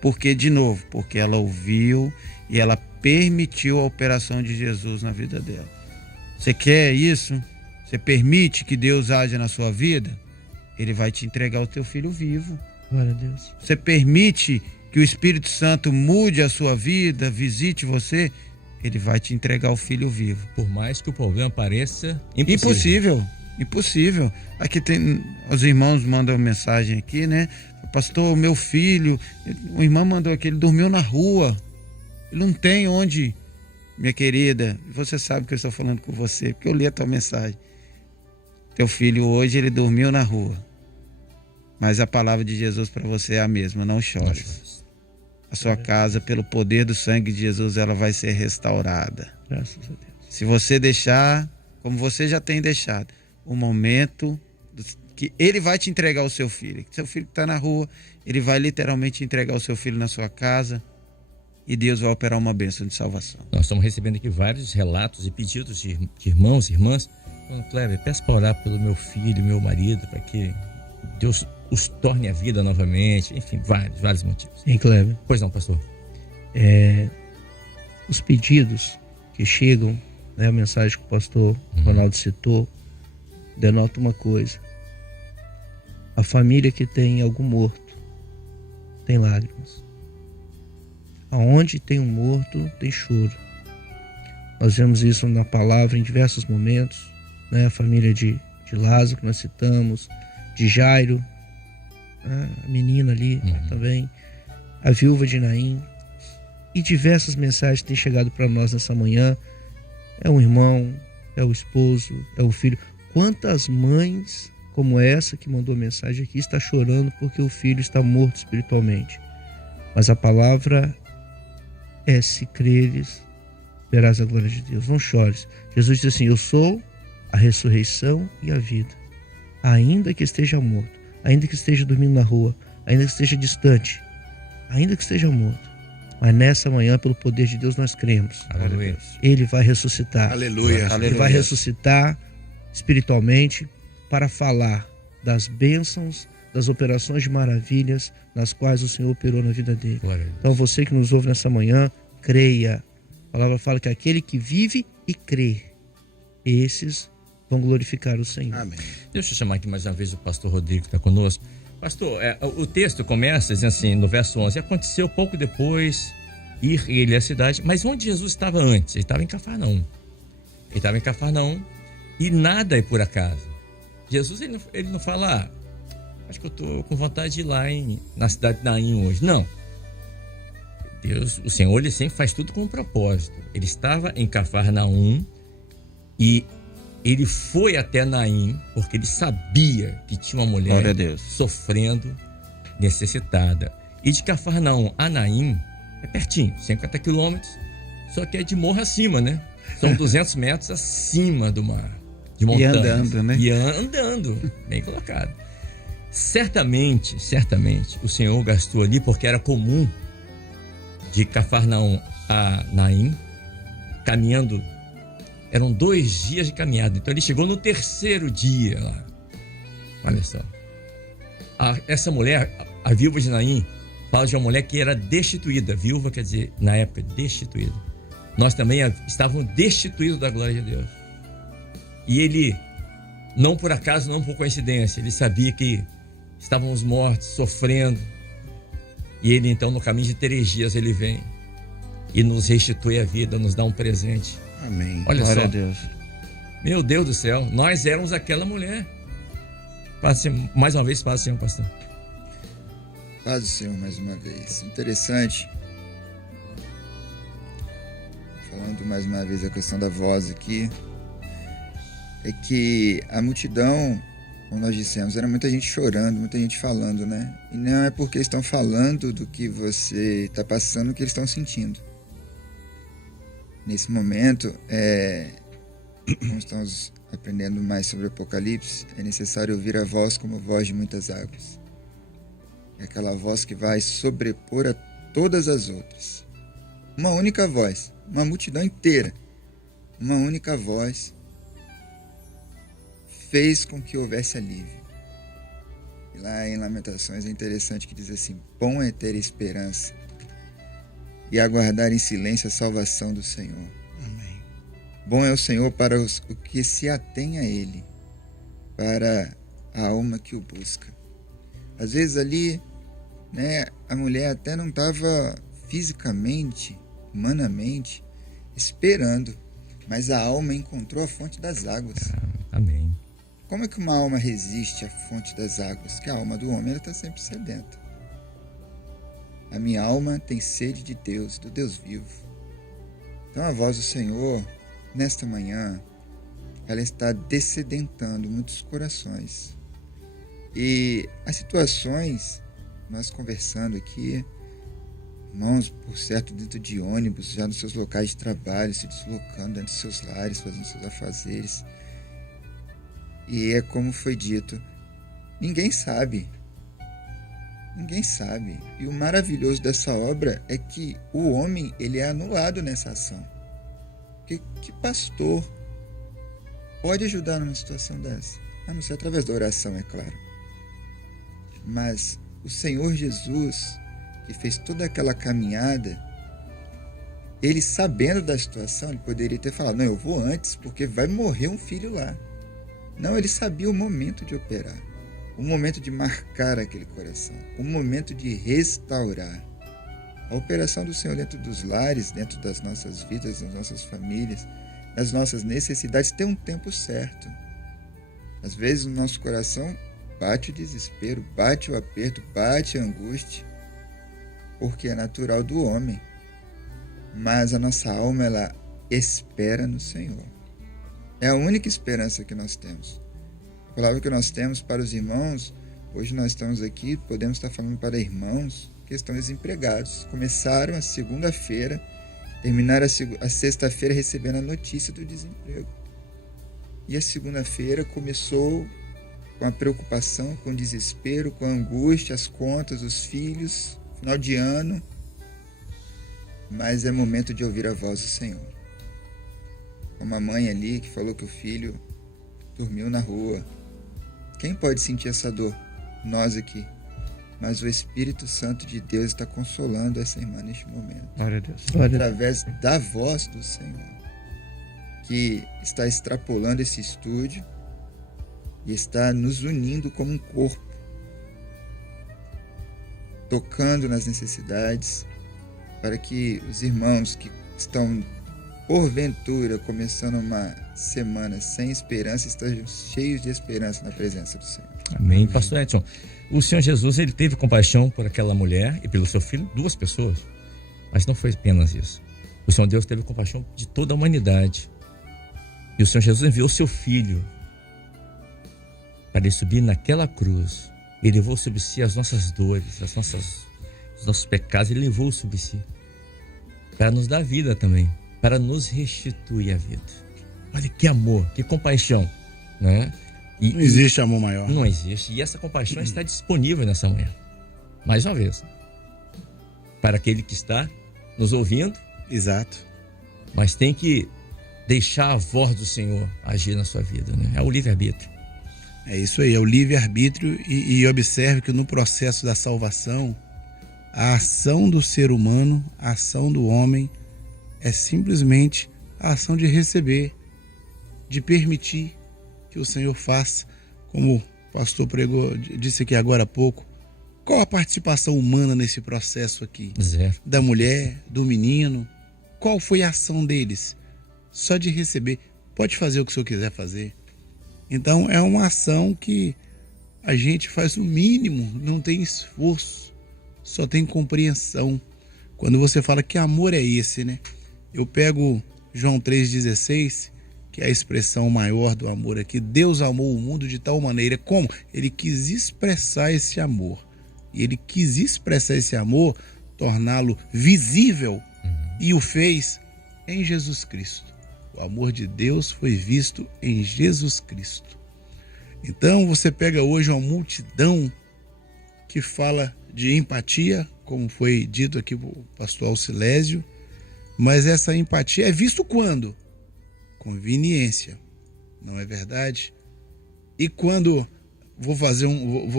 Por quê? De novo, porque ela ouviu e ela permitiu a operação de Jesus na vida dela. Você quer isso? Você permite que Deus haja na sua vida? Ele vai te entregar o teu filho vivo. Glória a Deus. Você permite que o Espírito Santo mude a sua vida, visite você? Ele vai te entregar o filho vivo. Por mais que o problema pareça Impossível. Aqui tem, os irmãos mandam mensagem aqui, né? Pastor, meu filho, uma irmã mandou aqui, ele dormiu na rua. Ele não tem onde, minha querida. Você sabe que eu estou falando com você, porque eu li a tua mensagem. Teu filho hoje, ele dormiu na rua. Mas a palavra de Jesus para você é a mesma, não chores. A sua casa, pelo poder do sangue de Jesus, ela vai ser restaurada. Graças a Deus. Se você deixar, como você já tem deixado, o momento que ele vai te entregar o seu filho. Seu filho que está na rua, ele vai literalmente entregar o seu filho na sua casa e Deus vai operar uma bênção de salvação. Nós estamos recebendo aqui vários relatos e pedidos de irmãos e irmãs. Kleber, peço para orar pelo meu filho, meu marido, para que Deus os torne a vida novamente. Enfim, vários motivos. Sim, Kleber. Pois não, pastor? Os pedidos que chegam, né, a mensagem que o pastor Ronaldo citou, denota uma coisa. A família que tem algum morto tem lágrimas. Aonde tem um morto, tem choro. Nós vemos isso na palavra em diversos momentos, né? A família de Lázaro, que nós citamos, de Jairo, a menina ali também, a viúva de Naim, e diversas mensagens têm chegado para nós nessa manhã. É um irmão, é o esposo, é o filho. Quantas mães como essa que mandou a mensagem aqui está chorando porque o filho está morto espiritualmente. Mas a palavra é: se creres, verás a glória de Deus. Não chores. Jesus diz assim: eu sou a ressurreição e a vida. Ainda que esteja morto, ainda que esteja dormindo na rua, ainda que esteja distante, ainda que esteja morto, mas nessa manhã, pelo poder de Deus, nós cremos. Aleluia. Ele vai ressuscitar. Aleluia. Ele vai ressuscitar espiritualmente para falar das bênçãos, das operações de maravilhas nas quais o Senhor operou na vida dele. Então você que nos ouve nessa manhã, creia. A palavra fala que aquele que vive e crê, esses vão glorificar o Senhor. Amém. Deixa eu chamar aqui mais uma vez o pastor Rodrigo, que está conosco. Pastor, o texto começa dizendo assim, no verso 11: aconteceu pouco depois ir ele à cidade, mas onde Jesus estava antes? Ele estava em Cafarnaum. E nada é por acaso. Jesus, ele não fala: acho que eu estou com vontade de ir lá na cidade de Naim hoje. Não. Deus, o Senhor, ele sempre faz tudo com um propósito. Ele estava em Cafarnaum e ele foi até Naim porque ele sabia que tinha uma mulher sofrendo, necessitada. E de Cafarnaum a Naim é pertinho, 50 quilômetros, só que é de morro acima, né? São 200 metros acima do mar, de montanhas. E andando, né? E andando, bem colocado. Certamente, o Senhor gastou ali, porque era comum de Cafarnaum a Naim, caminhando. Eram 2 dias de caminhada. Então ele chegou no 3º dia lá. Olha só. Essa mulher, a viúva de Naim, fala de uma mulher que era destituída. Viúva quer dizer, na época, destituída. Nós também estávamos destituídos da glória de Deus. E ele, não por acaso, não por coincidência, ele sabia que estávamos mortos, sofrendo. E ele então, no caminho de 3 dias, ele vem e nos restitui a vida, nos dá um presente. Amém. Olha Glória só. a Deus. Meu Deus do céu, nós éramos aquela mulher. Mais uma vez, paz do Senhor, pastor. Paz do Senhor mais uma vez. Interessante. Falando mais uma vez a questão da voz aqui, é que a multidão, como nós dissemos, era muita gente chorando, muita gente falando, né? E não é porque estão falando do que você está passando que eles estão sentindo. Nesse momento, como estamos aprendendo mais sobre o Apocalipse, é necessário ouvir a voz como voz de muitas águas. É aquela voz que vai sobrepor a todas as outras. Uma única voz, uma multidão inteira, uma única voz fez com que houvesse alívio. E lá em Lamentações é interessante que diz assim: bom é ter esperança e aguardar em silêncio a salvação do Senhor. Amém. Bom é o Senhor para o que se atém a Ele, para a alma que o busca. Às vezes ali, né, a mulher até não estava fisicamente, humanamente, esperando, mas a alma encontrou a fonte das águas. Amém. Como é que uma alma resiste à fonte das águas? Que a alma do homem está sempre sedenta. A minha alma tem sede de Deus, do Deus vivo. Então a voz do Senhor, nesta manhã, ela está descedentando muitos corações. E as situações, nós conversando aqui, irmãos, por certo, dentro de ônibus, já nos seus locais de trabalho, se deslocando dentro dos seus lares, fazendo seus afazeres. E é como foi dito, ninguém sabe. Ninguém sabe. E o maravilhoso dessa obra é que o homem, ele é anulado nessa ação. Porque que pastor pode ajudar numa situação dessa? A não ser através da oração, é claro. Mas o Senhor Jesus, que fez toda aquela caminhada, ele sabendo da situação, ele poderia ter falado, não, eu vou antes, porque vai morrer um filho lá. Não, ele sabia o momento de operar, o momento de marcar aquele coração, o momento de restaurar. A operação do Senhor dentro dos lares, dentro das nossas vidas, das nossas famílias, das nossas necessidades, tem um tempo certo. Às vezes no nosso coração bate o desespero, bate o aperto, bate a angústia, porque é natural do homem. Mas a nossa alma, ela espera no Senhor. É a única esperança que nós temos. A palavra que nós temos para os irmãos, hoje nós estamos aqui, podemos estar falando para irmãos que estão desempregados. Começaram a segunda-feira, terminaram a sexta-feira recebendo a notícia do desemprego. E a segunda-feira começou com a preocupação, com o desespero, com a angústia, as contas, os filhos, final de ano. Mas é momento de ouvir a voz do Senhor. Uma mãe ali que falou que o filho dormiu na rua. Quem pode sentir essa dor? Nós aqui. Mas o Espírito Santo de Deus está consolando essa irmã neste momento. Glória a Deus. Através da voz do Senhor, que está extrapolando esse estúdio e está nos unindo como um corpo, tocando nas necessidades, para que os irmãos que estão porventura começando uma semana sem esperança, estejam cheios de esperança na presença do Senhor. Amém. Pastor Edson, o Senhor Jesus, ele teve compaixão por aquela mulher e pelo seu filho, 2 pessoas, mas não foi apenas isso. O Senhor Deus teve compaixão de toda a humanidade. E o Senhor Jesus enviou seu filho para ele subir naquela cruz. Ele levou sobre si as nossas dores, os nossos pecados, ele levou sobre si para nos dar vida também, para nos restituir a vida. Olha que amor, que compaixão, né? Não existe amor maior. Não existe. E essa compaixão está disponível nessa manhã. Mais uma vez. Para aquele que está nos ouvindo. Exato. Mas tem que deixar a voz do Senhor agir na sua vida, né? É o livre-arbítrio. É isso aí, é o livre-arbítrio. E observe que no processo da salvação, a ação do ser humano, a ação do homem, é simplesmente a ação de receber, de permitir que o Senhor faça, como o pastor pregou, disse aqui agora há pouco. Qual a participação humana nesse processo aqui? Zero. Da mulher, do menino? Qual foi a ação deles? Só de receber. Pode fazer o que o Senhor quiser fazer. Então é uma ação que a gente faz o mínimo, não tem esforço, só tem compreensão. Quando você fala que amor é esse, né? Eu pego João 3,16, que é a expressão maior do amor aqui. Deus amou o mundo de tal maneira como ele quis expressar esse amor. E ele quis expressar esse amor, torná-lo visível, e o fez em Jesus Cristo. O amor de Deus foi visto em Jesus Cristo. Então você pega hoje uma multidão que fala de empatia, como foi dito aqui pelo pastor Alcilésio, mas essa empatia é visto quando? Conveniência, não é verdade? E quando, vou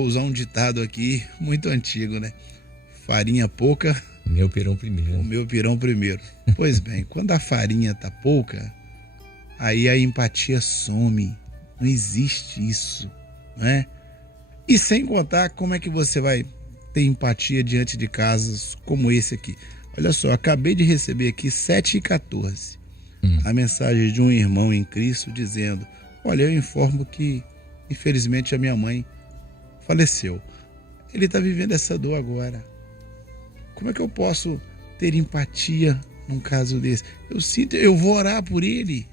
usar um ditado aqui muito antigo, né? Farinha pouca, meu pirão primeiro. O meu pirão primeiro. Pois bem, quando a farinha tá pouca, aí a empatia some. Não existe isso, né? E sem contar como é que você vai ter empatia diante de casos como esse aqui. Olha só, eu acabei de receber aqui 7h14 a mensagem de um irmão em Cristo dizendo: olha, eu informo que infelizmente a minha mãe faleceu. Ele está vivendo essa dor agora. Como é que eu posso ter empatia num caso desse? Eu vou orar por ele,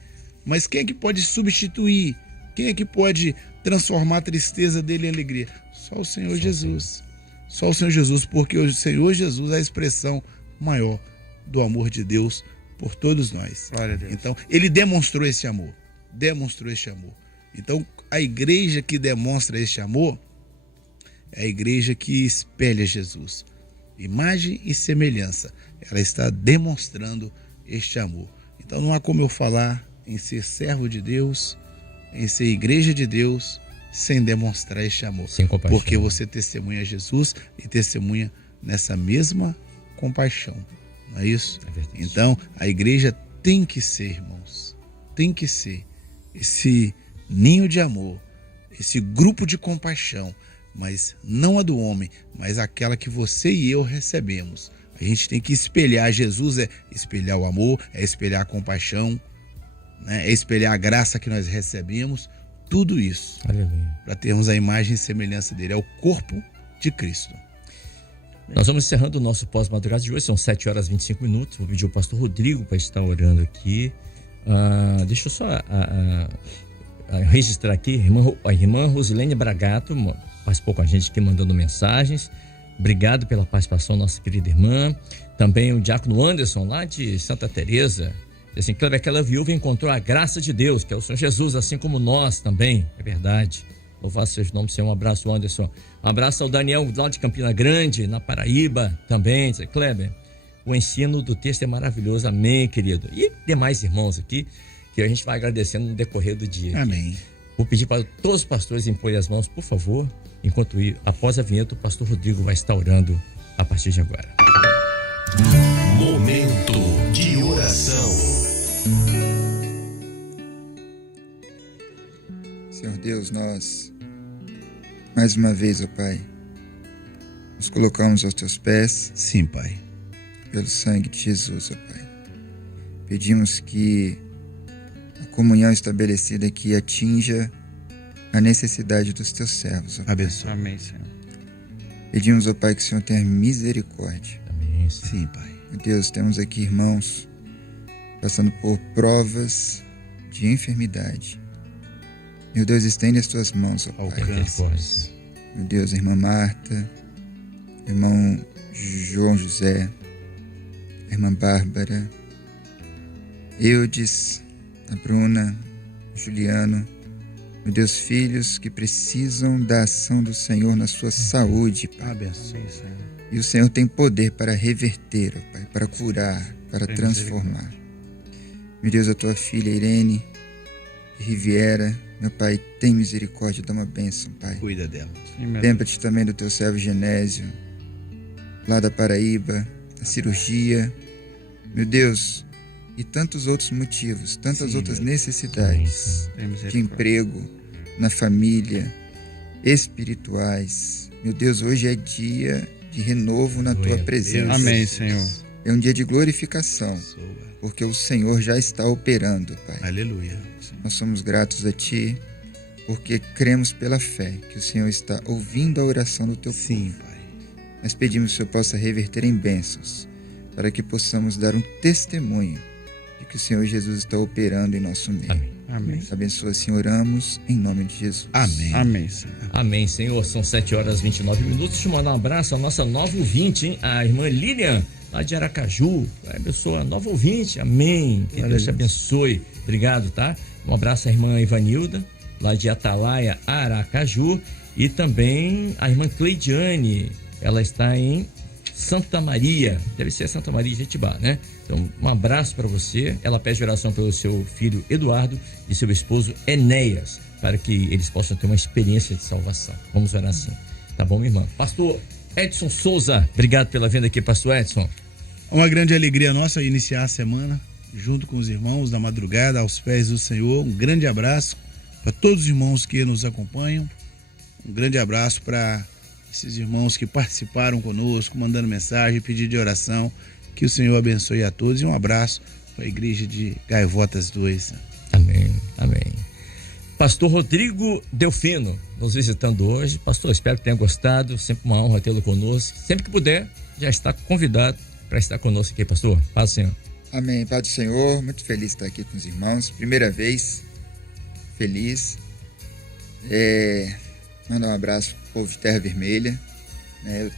Mas quem é que pode substituir? Quem é que pode transformar a tristeza dele em alegria? Só o Senhor Jesus. Só o Senhor Jesus, porque o Senhor Jesus é a expressão maior do amor de Deus por todos nós. Glória a Deus. Então, ele demonstrou esse amor. Demonstrou este amor. Então, a igreja que demonstra este amor é a igreja que espelha Jesus. Imagem e semelhança. Ela está demonstrando este amor. Então, não há como eu falar em ser servo de Deus, em ser igreja de Deus, sem demonstrar este amor. Sem compaixão. Porque você testemunha Jesus e testemunha nessa mesma compaixão. Não é isso? É verdade. Então, a igreja tem que ser, irmãos, tem que ser esse ninho de amor, esse grupo de compaixão, mas não a do homem, mas aquela que você e eu recebemos. A gente tem que espelhar. Jesus é espelhar o amor, é espelhar a compaixão, né? É espelhar a graça que nós recebemos. Tudo isso Aleluia. para termos a imagem e semelhança dele. É o corpo de Cristo. Nós vamos encerrando o nosso pós-madrugada de hoje, são 7h25. Vou pedir ao pastor Rodrigo para estar orando aqui. Deixa eu só registrar aqui, a irmã Rosilene Bragato participou com a gente aqui mandando mensagens. Obrigado pela participação, nossa querida irmã. Também o diácono Anderson, lá de Santa Teresa. Assim, aquela viúva encontrou a graça de Deus, que é o Senhor Jesus, assim como nós também. É verdade. Louvado seja o nome do Senhor. Um abraço, Anderson. Um abraço ao Daniel, lá de Campina Grande, na Paraíba, também. Kleber, o ensino do texto é maravilhoso. Amém, querido. E demais irmãos aqui, que a gente vai agradecendo no decorrer do dia. Amém. Vou pedir para todos os pastores imporem as mãos, por favor. Enquanto ir, após a vinheta, o pastor Rodrigo vai estar orando a partir de agora. Momento de oração. Senhor Deus, nós, mais uma vez, ó Pai, nos colocamos aos Teus pés, Sim, Pai. pelo sangue de Jesus, ó Pai. Pedimos que a comunhão estabelecida aqui atinja a necessidade dos Teus servos, ó Pai. Abençoe. Amém, Senhor. Pedimos, ó Pai, que o Senhor tenha misericórdia. Amém, Senhor. Sim, Pai. Meu Deus, temos aqui irmãos passando por provas de enfermidade. Meu Deus, estende as Tuas mãos, ó Pai. Alcança. Meu Deus, a irmã Marta, irmão João José, a irmã Bárbara, Eudes, a Bruna, o Juliano. Meu Deus, filhos que precisam da ação do Senhor na sua saúde, Pai. Abençoe. Senhor. E o Senhor tem poder para reverter, ó Pai, para curar, para Tem transformar. Meu Deus, a Tua filha Irene Riviera, meu Pai, tem misericórdia, dá uma bênção, Pai. Cuida dela. Sim, meu Deus. Lembra-te também do Teu servo Genésio, lá da Paraíba, da cirurgia. Meu Deus, e tantos outros motivos, tantas Sim, outras meu Deus. necessidades Tem de misericórdia. emprego, na família, espirituais. Meu Deus, hoje é dia de renovo na Tua Aleluia. presença. Amém, Senhor. É um dia de glorificação, porque o Senhor já está operando, Pai. Aleluia. Nós somos gratos a Ti, porque cremos pela fé que o Senhor está ouvindo a oração do Teu Sim, povo. Pai. Nós pedimos que o Senhor possa reverter em bênçãos, para que possamos dar um testemunho de que o Senhor Jesus está operando em nosso meio. Amém. Amém. Abençoa, Senhor, oramos em nome de Jesus. Amém. Amém, Senhor. Amém, Senhor. São 7h29. Deixa eu mandar um abraço à nossa nova ouvinte, hein? A irmã Lilian, lá de Aracaju. Abençoa, nova ouvinte. Amém. Que Deus te abençoe. Obrigado, tá? Um abraço à irmã Ivanilda, lá de Atalaia, Aracaju. E também a irmã Cleidiane. Ela está em Santa Maria. Deve ser Santa Maria de Jetibá, né? Então, um abraço para você. Ela pede oração pelo seu filho Eduardo e seu esposo Enéas, para que eles possam ter uma experiência de salvação. Vamos orar assim. Tá bom, minha irmã? Pastor Edson Souza, obrigado pela vinda aqui, pastor Edson. Uma grande alegria nossa iniciar a semana junto com os irmãos da madrugada, aos pés do Senhor. Um grande abraço para todos os irmãos que nos acompanham. Um grande abraço para esses irmãos que participaram conosco, mandando mensagem, pedido de oração. Que o Senhor abençoe a todos e um abraço para a igreja de Gaivotas 2. Amém, amém. Pastor Rodrigo Delfino, nos visitando hoje. Pastor, espero que tenha gostado. Sempre uma honra tê-lo conosco. Sempre que puder, já está convidado para estar conosco aqui, pastor. Paz, Senhor. Amém. Pai do Senhor, muito feliz de estar aqui com os irmãos. Primeira vez, feliz. Mandar um abraço pro povo de Terra Vermelha. Eu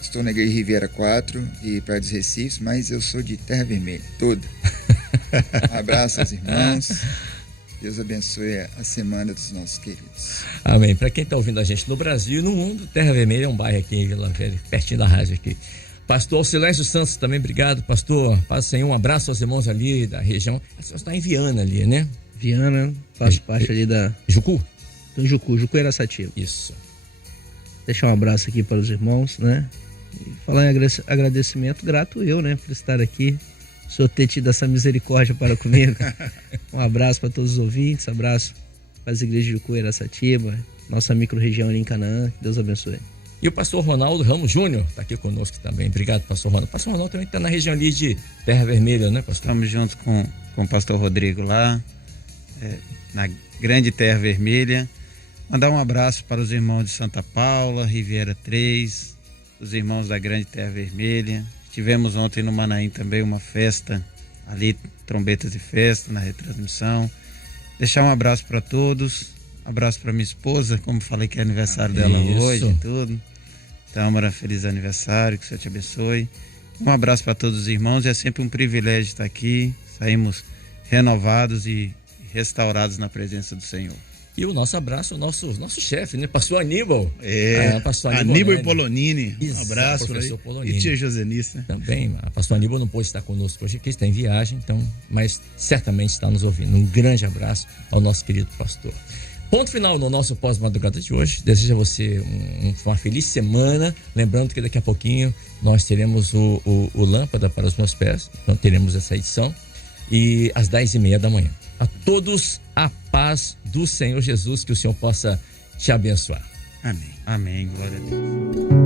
estou na Igreja Riviera 4 e Praia dos Recifes, mas eu sou de Terra Vermelha, toda. Um abraço aos irmãos. Deus abençoe a semana dos nossos queridos. Amém. Para quem está ouvindo a gente no Brasil e no mundo, Terra Vermelha é um bairro aqui em Vila Velha, pertinho da rádio aqui. Pastor Silésio Santos também, obrigado, pastor. Paz do Senhor, um abraço aos irmãos ali da região. Você está em Viana ali, né? Viana, faz parte ali da... Jucu? Do Jucu Araçatiba. Isso. Deixar um abraço aqui para os irmãos, né? E falar em agradecimento, grato eu, né? Por estar aqui. O Senhor ter tido essa misericórdia para comigo. Um abraço para todos os ouvintes, abraço para as igrejas de Jucu e Araçatiba, nossa micro-região ali em Canaã, que Deus abençoe. E o pastor Ronaldo Ramos Júnior está aqui conosco também. Obrigado, pastor Ronaldo. O pastor Ronaldo também está na região ali de Terra Vermelha, né, pastor? Estamos juntos com o pastor Rodrigo lá, na grande Terra Vermelha. Mandar um abraço para os irmãos de Santa Paula, Riviera 3, os irmãos da grande Terra Vermelha. Tivemos ontem no Manaim também uma festa, ali, trombetas de festa, na retransmissão. Deixar um abraço para todos, abraço para minha esposa, como falei que é aniversário dela hoje e tudo. Tâmara, feliz aniversário, que o Senhor te abençoe. Um abraço para todos os irmãos, é sempre um privilégio estar aqui, saímos renovados e restaurados na presença do Senhor. E o nosso abraço ao nosso chefe, né? Pastor Aníbal. Pastor Aníbal e Polonini. Um abraço, professor Polonini. E tia Josenice, né? Também, a pastor Aníbal não pôde estar conosco hoje aqui, está em viagem, então, mas certamente está nos ouvindo. Um grande abraço ao nosso querido pastor. Ponto final no nosso pós-madrugada de hoje. Desejo a você uma feliz semana. Lembrando que daqui a pouquinho nós teremos o Lâmpada para os Meus Pés. Então teremos essa edição. E às 10h30 da manhã. A todos a paz do Senhor Jesus, que o Senhor possa te abençoar. Amém. Amém. Glória a Deus.